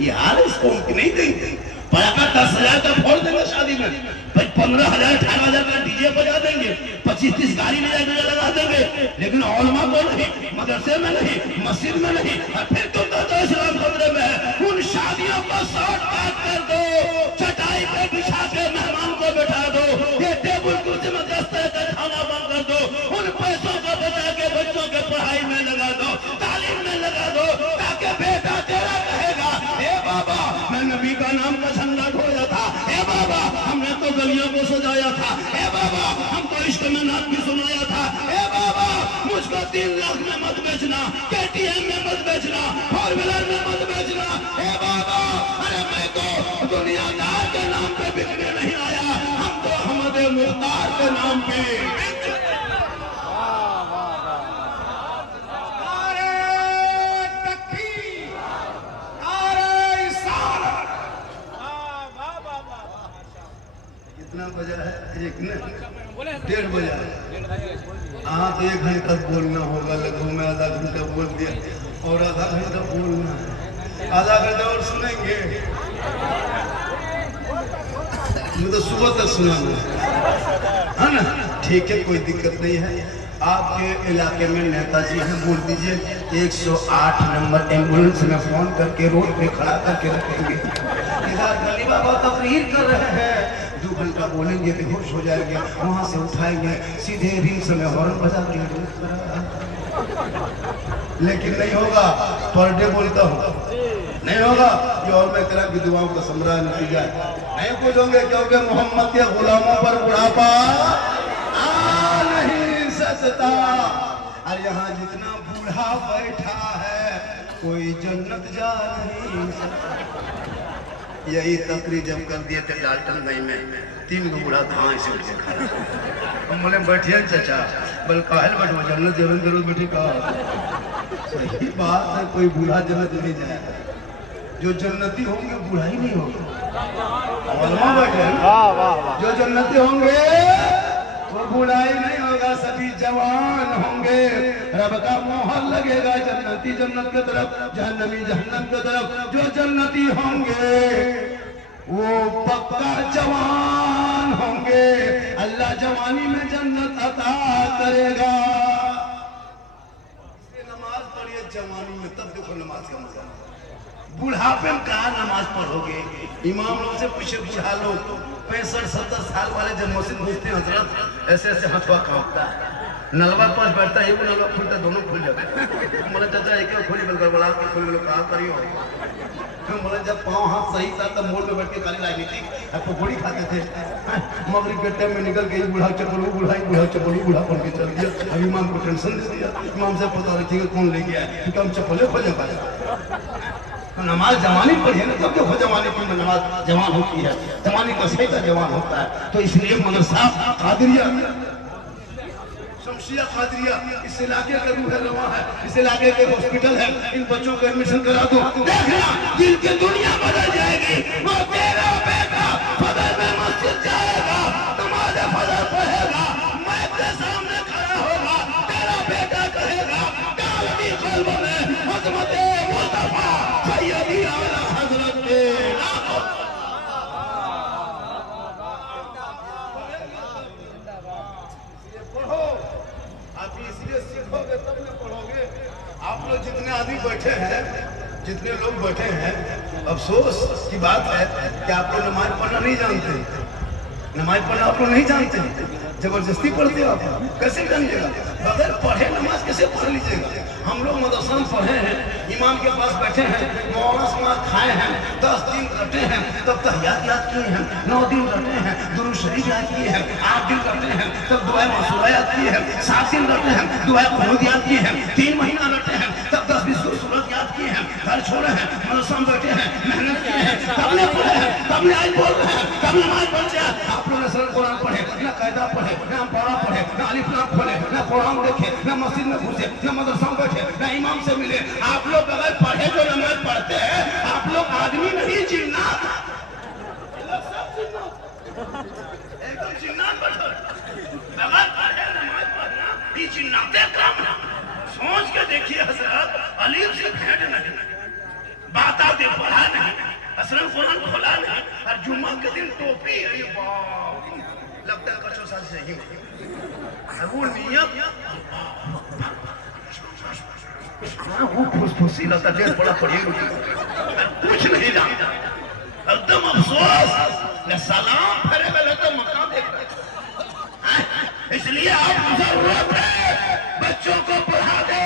यार इसको नहीं देंगे, पड़ाका 10,000 का फोड़ देंगे शादी में, 15,000-18,000 का डीजे बजा देंगे, 25-30 गाड़ी ले जाकर लगा देंगे, लेकिन औलमा को नहीं, मदरसे में नहीं, मस्जिद में नहीं, और फिर तुम तो इस्लाम खतरे में है। उन शादियों को शॉर्ट काट कर दो, चटाई पे बिछा के मेहमान को बैठा दो, ये टेबल कुर्सी में दस्ते का खाना बंद कर दो, उन पैसों को बचा के बच्चों के पढ़ाई में लगा दो, तालीम में लगा दो, ताकि बेटा तेरा कहेगा हे बाबा मैं नबी का नाम का झंडा ढोया था, हे बाबा हमने तो गलियों को सजाया था, हे बाबा हमको इश्क में नात भी सुनाया था, हे बाबा मुझको 3 लाख में मत बेचना, KTM में मत बेचना, 4 व्हीलर में मत बेचना, हे बाबा अरे मैं तो दुनियादार के नाम पे बिकने नहीं आया, हम तो अहमद मुख्तार के नाम पे। कितना बजा है? 1:30 बजा है। हाँ तो 1 घंटा बोलना होगा, लगभग मैं आधा घंटा बोल दिया, और आधा घंटा बोलना है, आधा घंटा और सुनेंगे, मैं तो सुबह तक सुनाऊंगा, है ना? ठीक है, कोई दिक्कत नहीं है। आपके इलाके में नेताजी हैं, बोल दीजिए 108 नंबर एम्बुलेंस में फोन करके रोड पे खड़ा करके रखेंगे। इधर गली बाबा तकरीर कर रहे हैं, 2 घंटा क्या बोलेंगे, बेहोश हो जाएंगे, वहां से उठाएंगे सीधे रिंग्स में हॉर्न बजा के। लेकिन नहीं होगा, पर डे बोलता हूँ नहीं होगा। ये और मैं करा की दुआओं का समरा नतीजा नहीं पूछोगे, क्योंकि मोहम्मद के गुलामों पर बुढ़ापा आ नहीं सकता। और यहाँ जितना बूढ़ा बैठा है कोई जन्नत जा नहीं सकता। यही तकरीर जब कर दिए थे डाल्टनगंज में, 3 बूढ़ा धान से उठ के खड़ा। हम बोले बैठिए चाचा, बोल काहे बैठो, जन्नत जरूर जरूर बैठे कहा। सही बात है, कोई बूढ़ा जन्नत नहीं जाएगा। जो जन्नती होंगे बूढ़ा ही नहीं होगा। बैठे जो जन्नती होंगे वो बुढ़ाई नहीं होगा, सभी जवान होंगे। रब का मोहर लगेगा जन्नती जन्नत की तरफ, जहन्नमी जहन्नम की तरफ। जो जन्नती होंगे वो पक्का जवान होंगे, अल्लाह जवानी में जन्नत अता करेगा। नमाज पढ़िए जवानी में, तब देखो नमाज का मजा। बुढ़ापे में कहा नमाज पढ़ोगे? इमाम लोग से पूछे, बुढ़ा लोग 65-70 साल वाले जब मस्जिद घुसते हैं हजरत ऐसे ऐसे हथवा कांपता है, नलवा पास बैठता है, वो नलवा खुलता, दोनों खुल जाते। बोले चाचा एक खोली, बलकर बड़ा के खोली, बोलो कहा करियो। बोले जब पाँव हाथ सही था तब मोड़ में बैठ के काली राजनीति अब पकौड़ी खाते थे। मगरिब के टाइम में निकल के बूढ़ा चपलू बूढ़ा पढ़ के चल दिया। अब इमाम को टेंशन दे दिया, इमाम से पता रखिएगा कौन ले गया है, क्योंकि हम चप्पलें खोले पाए। नमाज जवानी पढ़िए ना, तब देखो जवानी पर नमाज जवान होती है, जवानी का सही का जवान होता है। तो इसलिए मदरसा कादिरिया शमसिया कादिरिया इस इलाके का रूह रवा है, इस इलाके के हॉस्पिटल है। इन बच्चों को एडमिशन करा दो, देखना दिल की दुनिया बदल जाएगी। वो तेरा बेटा फजर में मस्जिद जाएगा, नमाज फजर पढ़ेगा, मैं तेरे सामने खड़ा होगा, तेरा बेटा कहेगा कालमी कल्ब में अज़मत मुस्तफा सैयदी आला हज़रत के पढ़ो। आप इसलिए सीखोगे तब न पढ़ोगे। आप लोग जितने आदमी बैठे हैं, जितने लोग बैठे हैं, अफसोस की बात है कि आप लोग नमाज पढ़ना नहीं जानते। नमाज पढ़ना आप लोग नहीं जानते, जबरदस्ती पढ़ते हो। आप कैसे जानिएगा? बगैर पढ़े नमाज कैसे पढ़ लीजिएगा? हम लोग मदरसा में पढ़े हैं, इमाम के पास बैठे हैं, मौलाना समाज खाए हैं, 10 दिन रटे हैं, तब तहियात याद किए हैं, 9 दिन रटे हैं, दुरूद शरीफ याद किए हैं, 8 दिन रटे हैं, तब दुआ मंसूरा याद किए हैं, 7 दिन रटे हैं, दुआ खुद याद किए हैं, 3 महीना रटे हैं, तब 10-20 सूरत याद किए हैं, घर छोड़े हैं, मदरसा में बैठे हैं, मेहनत किए हैं, तब ने पढ़े हैं, तब ने आज बोल रहे हैं, तब नमाज पढ़ जाए। आप लोग ने सरल कुरान पढ़े, ना कायदा पढ़े, ना पारा पढ़े, ना अलिफ लाम खोले, ना कुरान देखे, ना मस्जिद में घुसे, ना मदरसा में बैठे, ना इमाम से मिले। आप लोग अगर पढ़े जो नमाज पढ़ते हैं, आप लोग आदमी नहीं जिन्नात, एकदम जिन्नात बैठो। बगैर पढ़े नमाज पढ़ना ये जिन्नाते काम ना। सोच के देखिए हजरत, अलीम से भेंट नहीं, बाता दे पढ़ा नहीं, असरन कुरान खोला नहीं, और जुम्मा के दिन टोपी, अरे बाप, लगता है कचो साथ से ही वो नियत वो फुसफुसी लगता है, बड़ा पढ़ी कुछ नहीं जानता। एकदम अफसोस न सलाम फेरे में लगता मकान देख रहे। इसलिए आप जरूरत है बच्चों को पढ़ा दे।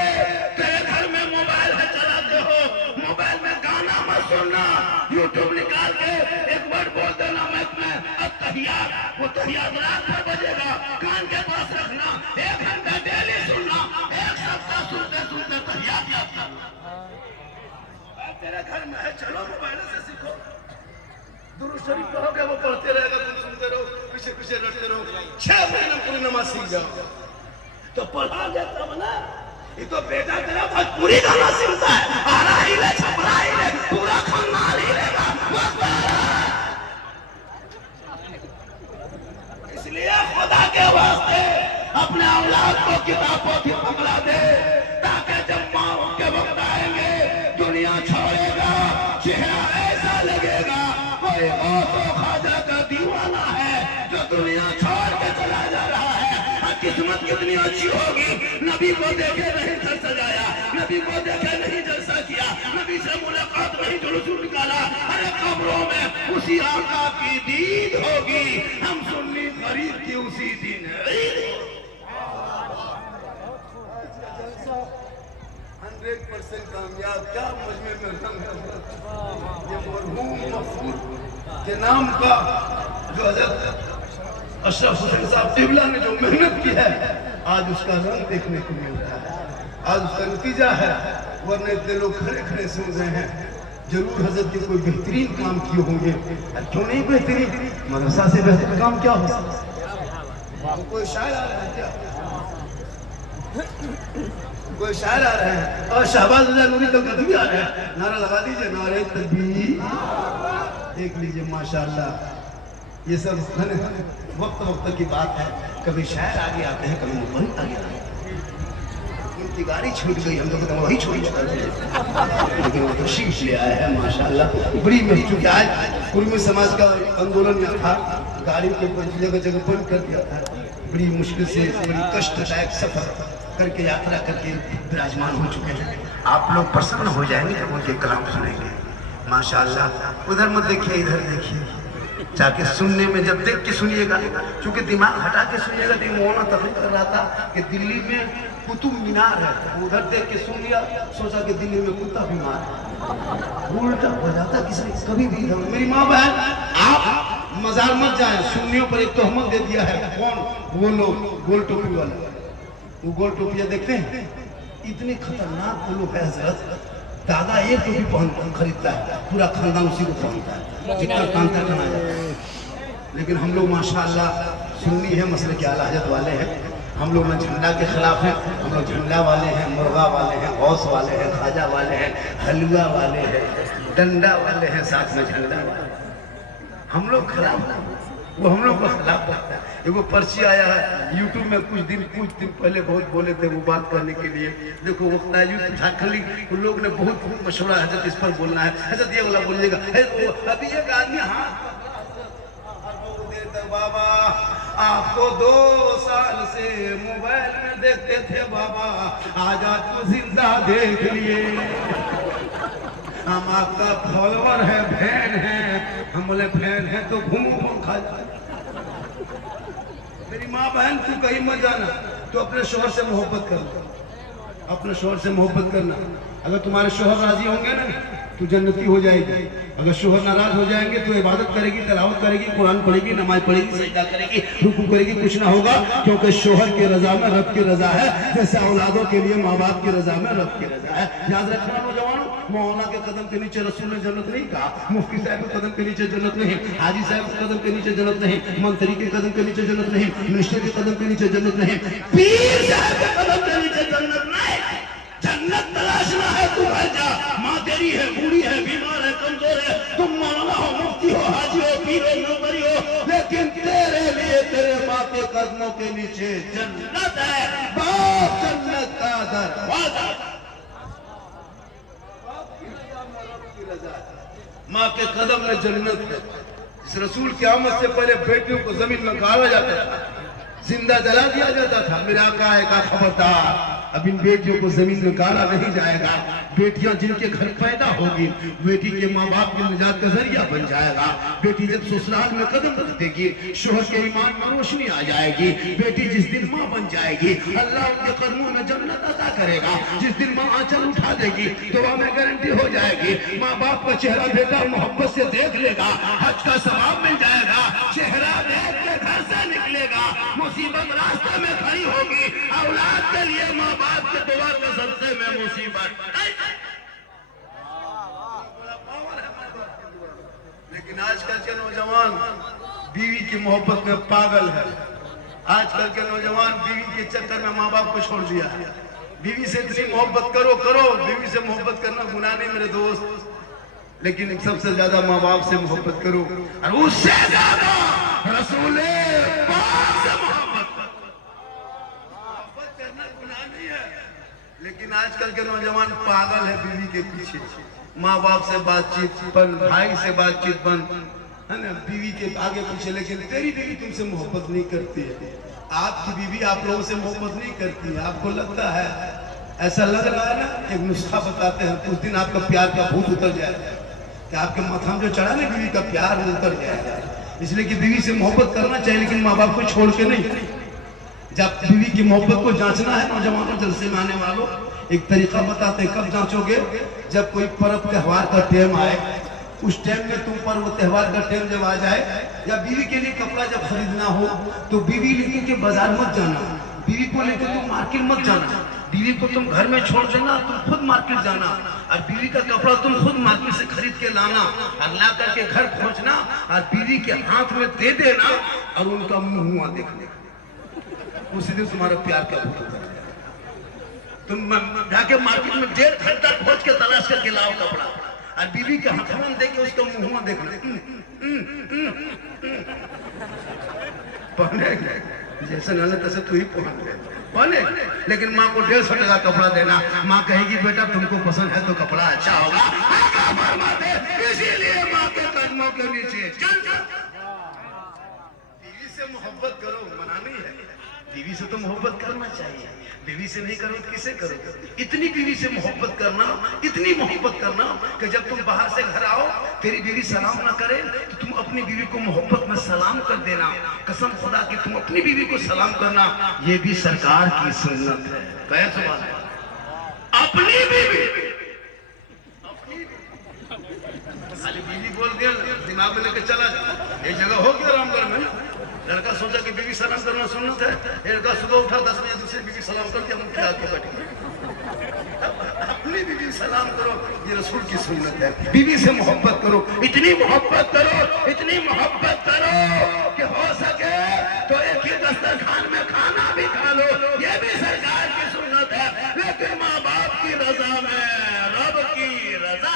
तेरे घर में मोबाइल है, चलाते हो, मोबाइल में गाना मत सुनना, यूट्यूब निकाल के एक वर्ड बोल देना मैक में अत्तहियात, वो तहियात रात भर बजेगा, कान के पास रखना, 1 घंटा डेली सुनना, 1 सप्ताह सुनते सुनते तहियात याद करना। तेरे घर में है, चलो मोबाइल से सीखो, दुरूद शरीफ पढ़ोगे, वो पढ़ते रहेगा, तुम सुनते रहो, पीछे पीछे रटते रहो, 6 महीने पूरी नमाज सीख जाओ। तो पढ़ा गया तब ना। ये तो बेटा तेरा पूरी गाना सीखता है, आरा ही ले, छपरा ही ले, पूरा खानदान ही लेगा। इसलिए खुदा के वास्ते अपने औलाद को किताबों की पकड़ा दे, ताकि जब माँ के वक्त आएंगे दुनिया छोड़ेगा, चेहरा ऐसा लगेगा कोई गौसो ख्वाजा का दीवाना है जो दुनिया छोड़ के चला जा रहा है। किस्मत कितनी अच्छी होगी, नबी को देखे नहीं घर सजाया, नबी को देखे नहीं जलसा किया, नबी से मुलाकात नहीं जुलूस निकाला, अरे कब्रों में उसी आका की दीद होगी। हम खरीद की उसी दिन 100% कामयाब। क्या मजमे में रंग है ये मरहूम मफूर के नाम का जो हजरत अशरफ हुसैन साहब टिबला ने जो मेहनत की है, आज उसका रंग देखने को मिल रहा है, आज उसका नतीजा है। वरना इतने लोग खड़े खड़े सुन रहे हैं, जरूर हजरत के कोई बेहतरीन काम किए होंगे। क्यों नहीं बेहतरीन, मदरसा से बेहतर काम क्या हो सकता है? कोई शायर आ रहा है क्या? कोई शायर आ रहे हैं और शहबाज नूरी कलकत्ती भी आ रहे हैं। नारा लगा दीजिए, नारे तकबीर। देख लीजिए माशाल्लाह, ये सब वक्त वक्त की बात है। कभी शायर आगे आते हैं, कभी मुखबिर आगे आते हैं। उनकी गाड़ी छूट गई, हम लोग तो वही छोड़ी छोड़ दिए, लेकिन वो तो शीश ले आए हैं माशाल्लाह। बड़ी मेहनत, क्योंकि आज कुर्मी समाज का आंदोलन यहाँ था, गाड़ी के जगह जगह बंद कर दिया था। बड़ी मुश्किल से, बड़ी कष्टदायक सफर करके, यात्रा करके विराजमान हो चुके हैं। आप लोग प्रसन्न हो जाएंगे जब उनके कलाम सुनेंगे माशाल्लाह। उधर मत देखिए, इधर देखिए, जाके सुनने में जब देख के सुनिएगा, क्योंकि दिमाग हटा के सुनिएगा। तो मौलाना तभी कर रहा था कि दिल्ली में कुतुब मीनार है, उधर देख के सुन लिया, सोचा कि दिल्ली में कुत्ता बीमार है। उल्टा हो जाता किसी कभी भी। मेरी माँ बहन, आप मजार मत जाए, सुन्नियों पर एक तोहमत दे दिया है। कौन? वो लोग गोल टोपी वाले, वो गोल टोपियाँ देखते हैं, इतने खतरनाक वो लोग है हजरत। दादा एक टोपी खरीदता है, पूरा खानदान उसी को पहनता है, जितना कांता कना जाता है। लेकिन हम लोग माशाल्लाह सुन्नी है, मसले के आला हजरत वाले हैं। हम लोग ना झंडा के खिलाफ हैं, हम लोग झंडा वाले हैं, मुर्गा वाले हैं, गौस वाले हैं, खाजा वाले हैं, हलवा वाले हैं, डंडा वाले हैं, साथ में झंडा वाले। हम लोग खिलाफ, वो हम लोग को खिलाफ रखता है। एगो पर्ची आया है यूट्यूब में, कुछ दिन पहले बहुत बोले थे वो बात करने के लिए। देखो वो झारखंडी लोग ने बहुत मशवरा है, हजरत इस पर बोलना है, हजरत ये वाला बोलिएगा। अभी एक आदमी हाथ बाबा आपको 2 साल से मोबाइल में देखते थे बाबा, आज आपको जिंदा देख लिए। हम आपका फॉलोअर है, फैन है। हम बोले फैन है तो घूमो खा जाए। मेरी माँ बहन तू कहीं मत जाना, तो अपने शोहर से मोहब्बत करना, अपने शोहर से मोहब्बत करना। अगर तुम्हारे शोहर राजी होंगे ना तो जन्नती हो जाएगी। अगर शोहर नाराज हो जाएंगे तो इबादत करेगी, तिलावत करेगी, कुरान पढ़ेगी, नमाज पढ़ेगी, सजदा करेगी, रुकू करेगी, कुछ ना होगा। क्योंकि शोहर की रजा में रब की रजा है, जैसे औलादों के लिए माँ बाप की रजा में रब की रजा है। याद रखना नौजवानों, मौलाना के कदम के नीचे रसूल ने जन्नत नहीं कहा, मुफ्ती साहब के कदम के नीचे जन्नत नहीं, हाजी साहब के कदम के नीचे जन्नत नहीं, मंत्री के कदम के नीचे जन्नत नहीं, मिनिस्टर के कदम के नीचे जन्नत नहीं, पीर साहब के कदम के नीचे जन्नत नहीं। जन्नत तलाशना है तू घर जा, माँ तेरी है, बूढ़ी है, बीमार है, कमजोर है, तुम मौलाना हो, मुफ्ती हो, हाजी हो, पीर हो, नौकरी हो, लेकिन तेरे लिए तेरे माँ के कदमों के नीचे जन्नत है। बाप जन्नत का दरवाजा, माँ के कदम में जन्नत है। इस रसूल की आमद से पहले बेटियों को जमीन में गाड़ा जाता था, जिंदा जला दिया जाता था। मेरा आका है का खबरदार, अब इन बेटियों को जमीन में गाड़ा नहीं जाएगा। बेटियां जिनके घर पैदा होगी, बेटी के माँ बाप के निजात का जरिया बन जाएगा। बेटी जब ससुराल में कदम रख देगी, शोहर के ईमान में रोशनी आ जाएगी। बेटी जिस दिन माँ बन जाएगी, अल्लाह उनके कदमों में जन्नत अता करेगा। जिस दिन माँ आंचल उठा देगी, दुआ में गारंटी हो जाएगी। माँ बाप का चेहरा बेटा मोहब्बत से देख लेगा, हज का सवाब मिल जाएगा। चेहरा देख के घर से निकलेगा, मुसीबत रास्ते में खड़ी होगी। औलाद के लिए माँ बाप के दुआ के सबसे में मुसीबत। लेकिन आजकल के नौजवान बीवी की मोहब्बत में पागल है। आजकल के नौजवान बीवी के चक्कर में माँ बाप को छोड़ दिया है। बीवी से इतनी मोहब्बत करो, बीवी से मोहब्बत करना गुनाह नहीं मेरे दोस्त, लेकिन सबसे ज्यादा माँ बाप से मोहब्बत करो, और उससे ज्यादा रसूल पाक से मोहब्बत करना गुनाह नहीं है। लेकिन आजकल के नौजवान पागल है बीवी के पीछे। माँ बाप से बातचीत बंद, भाई से बातचीत बंद, है ना, बीवी के आगे पीछे। लेकिन तेरी बीवी तुमसे मोहब्बत नहीं करती है, आपकी बीवी आप लोगों से मोहब्बत नहीं करती है। आपको लगता है, ऐसा लग रहा है ना, एक नुस्खा बताते हैं, उस दिन आपका प्यार का भूत उतर जाएगा कि आपके माथा में जो चढ़ा ना बीवी का प्यार उतर जाएगा। इसलिए कि बीवी से मोहब्बत करना चाहिए, लेकिन माँ बाप को छोड़ के नहीं। जब बीवी की मोहब्बत को जांचना है, नौजवानों जलसे में आने वालों एक तरीका बताते हैं। कब जांचोगे? जब कोई पर्व त्योहार का टाइम आए, उस टाइम में तुम पर्व त्योहार का टाइम जब आ जाए, या बीवी के लिए कपड़ा जब खरीदना हो, तो बीवी लेके के बाजार मत जाना, बीवी को लेकर तुम मार्केट मत जाना, बीवी को तुम घर में छोड़ देना, तुम खुद मार्केट जाना, और बीवी का कपड़ा तुम खुद मार्केट से खरीद के लाना, और ला करके घर पहुंचना, और बीवी के हाथ में दे देना, और उनका मुंह देखने, उसी दिन तुम्हारा प्यार का भूत उतर जाएगा। तुम जाके मार्केट में 1.5 घंटा खोज के तलाश करके लाओ कपड़ा, और बीवी के हाथ में देके उसका मुंह देखना, पहने जैसे न तैसे तू ही पहने, लेकिन माँ को 150 टका कपड़ा देना, माँ कहेगी बेटा तुमको पसंद है तो कपड़ा अच्छा होगा, इसीलिए माँ के कदमों के नीचे चल चल। बीवी से मोहब्बत करो, मना नहीं है, बीवी से तो मोहब्बत करना चाहिए, बीवी से नहीं करो तो किसे करो? इतनी बीवी से मोहब्बत करना, इतनी मोहब्बत करना कि जब तुम बाहर से घर आओ, तेरी बीवी सलाम ना करे तो तुम अपनी बीवी को मोहब्बत में सलाम कर देना। कसम खुदा की तुम अपनी बीवी को सलाम करना, ये भी सरकार की सुन्नत है। कहे सुभान अल्लाह। अपनी बीवी, खाली बीवी बोल दिया दिमाग में लेके चला जा। एक जगह हो गया रामगढ़ में, लड़का सोचा कि बीवी सलाम करना सुन्नत है, लड़का सुबह उठा 10 बजे, दूसरी बीवी सलाम करके हम क्या आके बैठे। अपनी बीवी सलाम करो, ये रसूल की सुन्नत है। बीवी से मोहब्बत करो, इतनी मोहब्बत करो, इतनी मोहब्बत करो कि हो सके तो एक ही दस्तरखान में खाना भी खा लो, ये भी सरकार की सुन्नत है, लेकिन माँ बाप की रजा में, रब की रजा।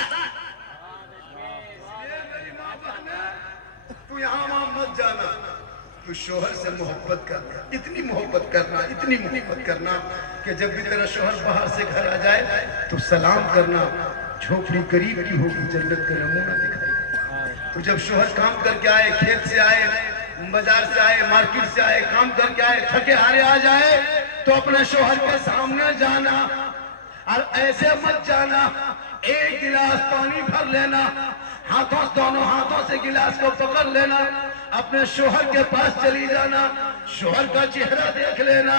तू यहाँ वहां मत जाना, तू शोहर से मोहब्बत करना, इतनी मोहब्बत करना, इतनी मोहब्बत करना कि जब भी तेरा शोहर बाहर से घर आ जाए तो सलाम करना। झोपड़ी गरीब की होगी, जन्नत का नमूना दिखाएगा। तो जब शोहर काम करके आए, खेत से आए, बाजार से आए, मार्केट से आए, काम करके आए, थके हारे आ जाए, तो अपने शोहर के सामने जाना, और ऐसे मत जाना, एक गिलास पानी भर लेना, हाथों दोनों हाथों से गिलास को पकड़ लेना, अपने शोहर के पास चली जाना, शोहर का चेहरा देख लेना,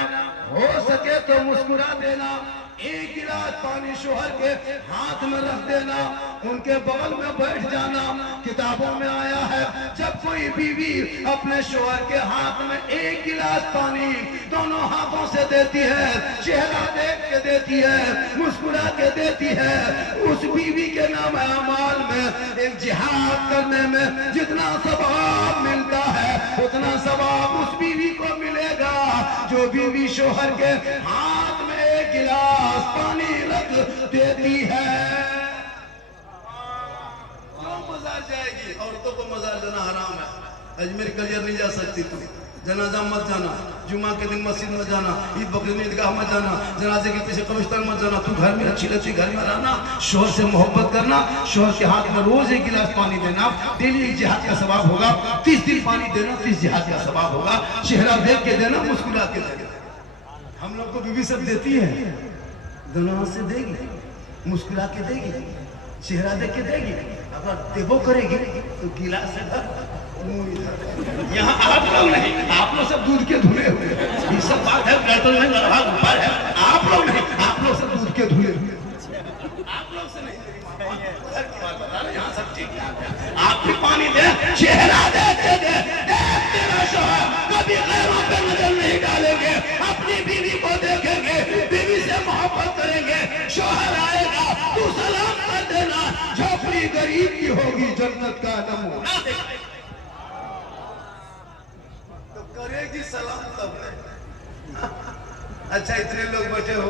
हो सके तो मुस्कुरा देना, एक गिलास पानी शोहर के हाथ में रख देना, उनके बगल में बैठ जाना। किताबों में आया है जब कोई बीवी अपने शोहर के हाथ में एक गिलास पानी दोनों हाथों से देती है, चेहरा देख के देती है, मुस्कुरा के देती है, उस बीवी के नाम अमाल में एक जिहाद करने में जितना सवाब मिलता है उतना सवाब उस बीवी को मिलेगा जो बीवी शोहर के हाथ में एक गिलास पानी रख देती है। क्यों मजा जाएगी? औरतों को मजा देना हराम है। अजमेर कलियर नहीं जा सकती तू, जनाजा मत जाना, जुमा के दिन मस्जिद मत जाना, ईद बकरी में ईदगाह मत जाना, जनाजे के पीछे कब्रिस्तान मत जाना, तू घर में अच्छी अच्छी घर में रहना, शोहर से मोहब्बत करना, शोहर के हाथ में रोज एक गिलास पानी देना, डेली एक जिहाद का सवाब होगा, 30 दिन पानी देना, 30 जिहाद का सवाब होगा, चेहरा देख के देना, मुस्कुरा के देना। हम लोग को बीवी सब देती है, दोनों से देगी, मुस्कुरा के देगी, चेहरा देख के देगी, अगर देवो करेगी तो गिलास से भर। यहाँ आप लोग नहीं, आप लोग सब दूध के धुले हुए, ये सब बात है पेट्रोल में लगा ऊपर है, आप लोग नहीं, आप लोग सब दूध के धुले हुए, आप लोग से नहीं, यहाँ सब ठीक है। आप भी पानी दे, चेहरा दे, तेरा शोहर कभी गैरों पे नजर नहीं डालेंगे, अपनी बीवी को देखेंगे, बीवी से मोहब्बत करेंगे, शोहर आएगा तू सलाम कर देना, झोपड़ी गरीब की होगी, जन्नत का नमूना तो करेगी सलाम तब। अच्छा इतने लोग बैठे हो,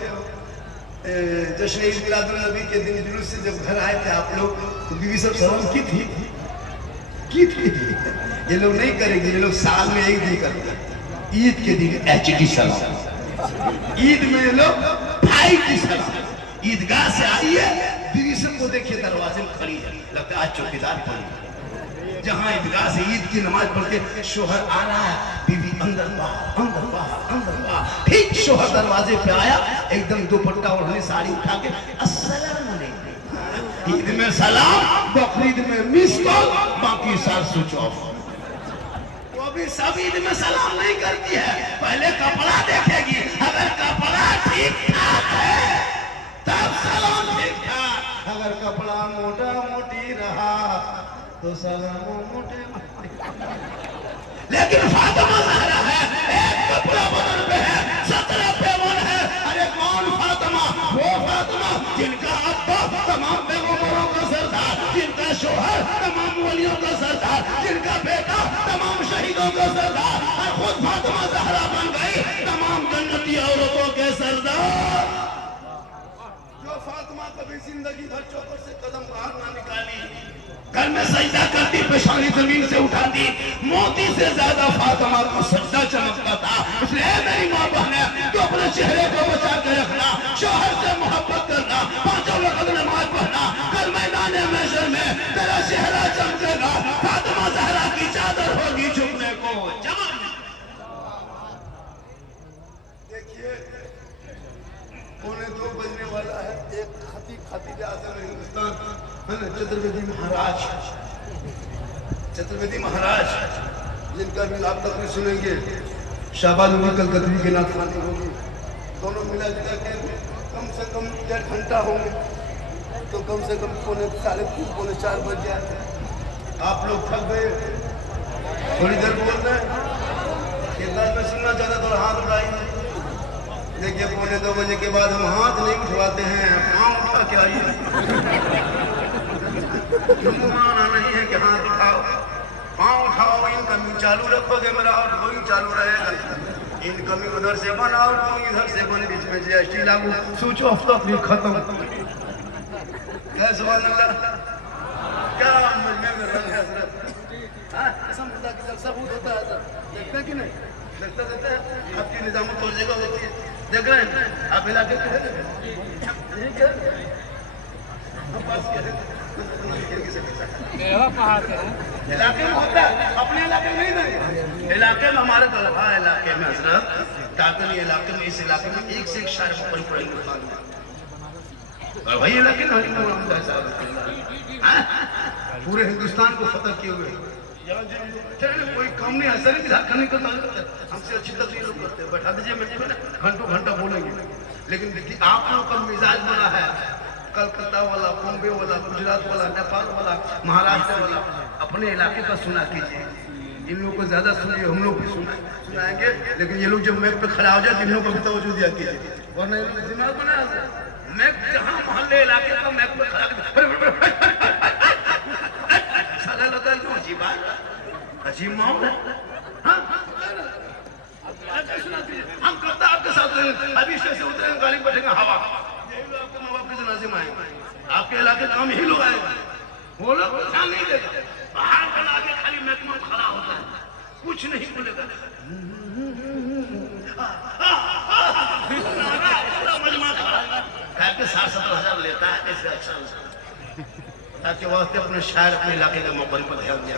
जश्न ईद मिलादुन नबी के दिन जुलूस से जब घर आए थे आप लोग, तो बीवी सब सलाम की थी। ये लोग नहीं करेंगे, ये लोग साल में एक दिन करते हैं, ईद के दिन एचडी सलाम, ईद में ये लोग भाई की सलाम। ईदगाह से आई है, बीवी सबको देखिए दरवाजे में खड़ी है, लगता है आज चौकीदार खड़ी। जहाँ ईदगाह से ईद की नमाज पढ़ के शोहर आ रहा है, बीवी अंदर बाहर अंदर बाहर अंदर बाहर, ठीक शोहर दरवाजे पे आया, एकदम दुपट्टा ओढ़ने साड़ी उठा के अस्सलाम वालेकुम। ईद में सलाम, बकरीद में मिस कॉल, बाकी साल स्विच ऑफ। भी सब ईद में सलाम नहीं करती है, पहले कपड़ा देखेगी, अगर कपड़ा ठीक ठाक है तब सलाम ठीक ठाक, अगर कपड़ा मोटा मोटी रहा तो सलाम मोटे। लेकिन फातिमा ज़हरा है, एक कपड़ा बदन पे है, 17 पे मन है। अरे कौन फातिमा? वो फातिमा जिनका अब्बा तमाम पैगंबरों का सरदार, जिनका शोहर तमाम वलियों का सरदार, जिनका बेटा तमाम शहीदों का सरदार, और खुद फातिमा ज़हरा बन गई तमाम जन्नती औरतों के सरदार। जो फातिमा कभी जिंदगी भर चौखट से कदम बाहर ना निकाली, घर में सजदा करती, पेशानी जमीन से उठाती, मोती से ज्यादा फातिमा को सजदा चमकता था। इसलिए मेरी माँ बहने, तो अपने चेहरे को बचा के रखना, शोहर से मोहब्बत करना, 5 वक्त नमाज पढ़ना, कल मैदान महशर में तेरा चेहरा चमकेगा, फातिमा ज़हरा की चादर होगी झुकने को जमा। देखिए 1:45 बजने वाला है। एक खतीब आज़म हिंदुस्तान चतुर्वेदी महाराज जिनका भी आप तक में सुनेंगे, शाबाद होगी, कल कदरी के नाथ खानी होगी, दोनों मिला जुला के कम से कम 1.5 घंटा होंगे, तो कम से कम 3:30 पौने 4 बज गया। आप लोग थक गए, थोड़ी देर बोल रहे हैं, एक बार में सुनना चाहता तो हाथ उठाइए। देखिए 1:45 बजे के बाद हम हाथ नहीं उठवाते हैं, पाँव उठा के आइए। माना नहीं है कि हाथ उठाओ, पाँव उठाओ, इनकमिंग चालू रखोगे मेरा आउटगोइंग चालू रहेगा, इनकमिंग उधर से बन, आउटगोइंग इधर से बन, बीच में जीएसटी लागू, स्विच ऑफ तक भी खत्म। क्या सुभान अल्लाह, क्या में रंग है समझदा कि जब सबूत होता है सर, देखते कि नहीं देखता रहता है। आपकी निजाम तो जगह होती है, देख रहे हैं आप इलाके के इलाके में होता है, अपने इलाके में नहीं, इलाके में हमारे तलबा इलाके में हजरत काकली इलाके में, इस इलाके में एक से एक शायर पढ़ हिंदुस्तान में, और वही इलाके में पूरे हिंदुस्तान को फतह किए हुए। कोई कम नहीं, ऐसा नहीं झारखंड को हमसे अच्छी तस्वीर करते हैं, बैठा दीजिए मैं घंटों घंटा बोलेंगे। लेकिन देखिए आप लोग का मिजाज बना है, कलकत्ता वाला, बॉम्बे वाला, गुजरात वाला, नेपाल वाला, महाराष्ट्र वाला, अपने इलाके का सुना कीजिए। इन लोगों को ज्यादा सुनिए, हम लोग भी सुनाएंगे, लेकिन ये लोग जब मैक पे खड़ा हो जाए इन लोगों को भी तवज्जो दिया कीजिए, वरना ये लोग दिमाग बना मैक जहाँ मोहल्ले इलाके का मैक पे खड़ा साला लगता है अजीब बात, अजीब माहौल है। हम करता आपके साथ अभी स्टेशन से उतरेंगे, गाड़ी बैठेंगे, हवा आपके इलाके काम ही लोग आएगा, वो लोग ध्यान नहीं देगा, बाहर बना के खाली महकमा खड़ा होता है, कुछ नहीं बोलेगा, मजमा खड़ा के 60-70 हजार लेता है, इससे अच्छा ताकि वास्ते अपने शायर अपने इलाके के मौके पर ध्यान दिया।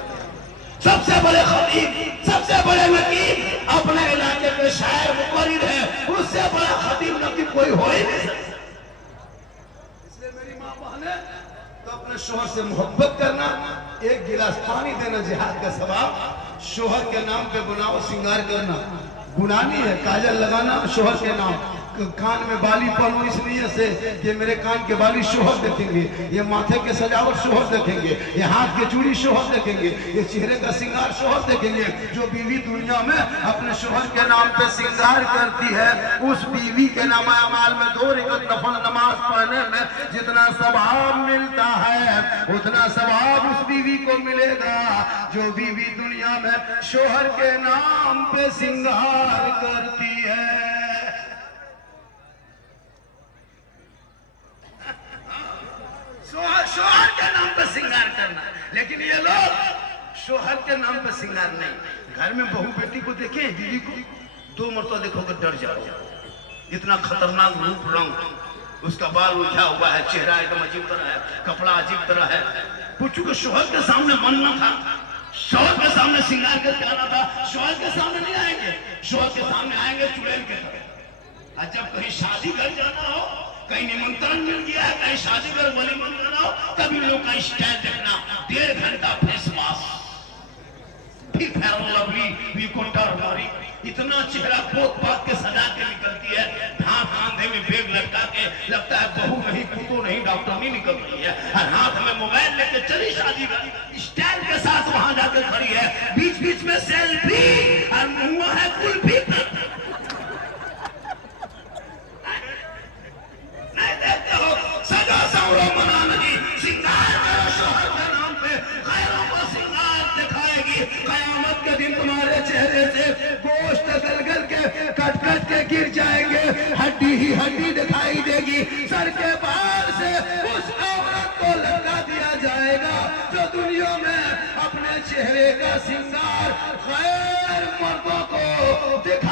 सबसे बड़े खतीब, सबसे बड़े नकीब अपने इलाके के शायर मुकर्रिर है, उससे बड़ा खतीब नकीब कोई हो ही नहीं सकता। तो अपने शोहर से मोहब्बत करना, एक गिलास पानी देना जिहाद का सवाब, शोहर के नाम पे बनाओ श्रृंगार करना गुनाह नहीं है, काजल लगाना शोहर के नाम, कान में बाली पहनो इसलिए से ये मेरे कान के बाली शोहर देखेंगे, ये माथे के सजावट शोहर देखेंगे, ये हाथ के चूड़ी शोहर देखेंगे, ये चेहरे का श्रृंगार शोहर देखेंगे। जो बीवी दुनिया में अपने शोहर के नाम पे श्रृंगार करती है, उस बीवी के नामाल में 2 रकात नफल नमाज पढ़ने में जितना सवाब मिलता है, उतना सवाब उस बीवी को मिलेगा जो बीवी दुनिया में शोहर के नाम पे श्रृंगार करती है। शोहर के नाम पर श्रृंगार करना, लेकिन ये लोग शोहर के नाम पर श्रृंगार नहीं। घर में बहू बेटी को देखे, बीवी को 2 मरतबा देखोगे डर जाओ, इतना खतरनाक रूप रंग, उसका बाल उठा हुआ है, चेहरा एकदम अजीब तरह है, कपड़ा अजीब तरह है। कुछ को शोहर के सामने बनना था, शोहर के सामने श्रृंगार करके आना था, शोहर के सामने नहीं आएंगे, शोहर के सामने आएंगे चुड़ैल के तरह। और जब कहीं शादी घर जाना हो, कहीं निमंत्रण मिल गया है, कहीं शादी घर वलीमा में जाना हो, तभी लोग का स्टाइल देखना, 1.5 घंटा फेस मास्क, फिर फेयर एंड लवली, फिर टर्मरिक, इतना चेहरा पोत पात के सजा के निकलती है, हाथ कांधे में बैग लटका के, लगता है बहू नहीं पुतो नहीं डॉक्टरनी निकल रही है, और हाथ में मोबाइल लेके चली शादी का स्टाइल के साथ वहां जाकर खड़ी है, बीच बीच में सेल्फी और मुंह है कुल्फी। नहीं देखते हो सजा सवरो मना नहीं, सिंगार करो शोहर के नाम पे, खैरों को सिंगार दिखाएगी, कयामत के दिन तुम्हारे चेहरे से गोश्त गल के कट के गिर जाएंगे, हड्डी ही हड्डी दिखाई देगी, सर के बाल से उस औरत को लटका दिया जाएगा जो दुनिया में अपने चेहरे का सिंगार गैर मर्दों को दिखा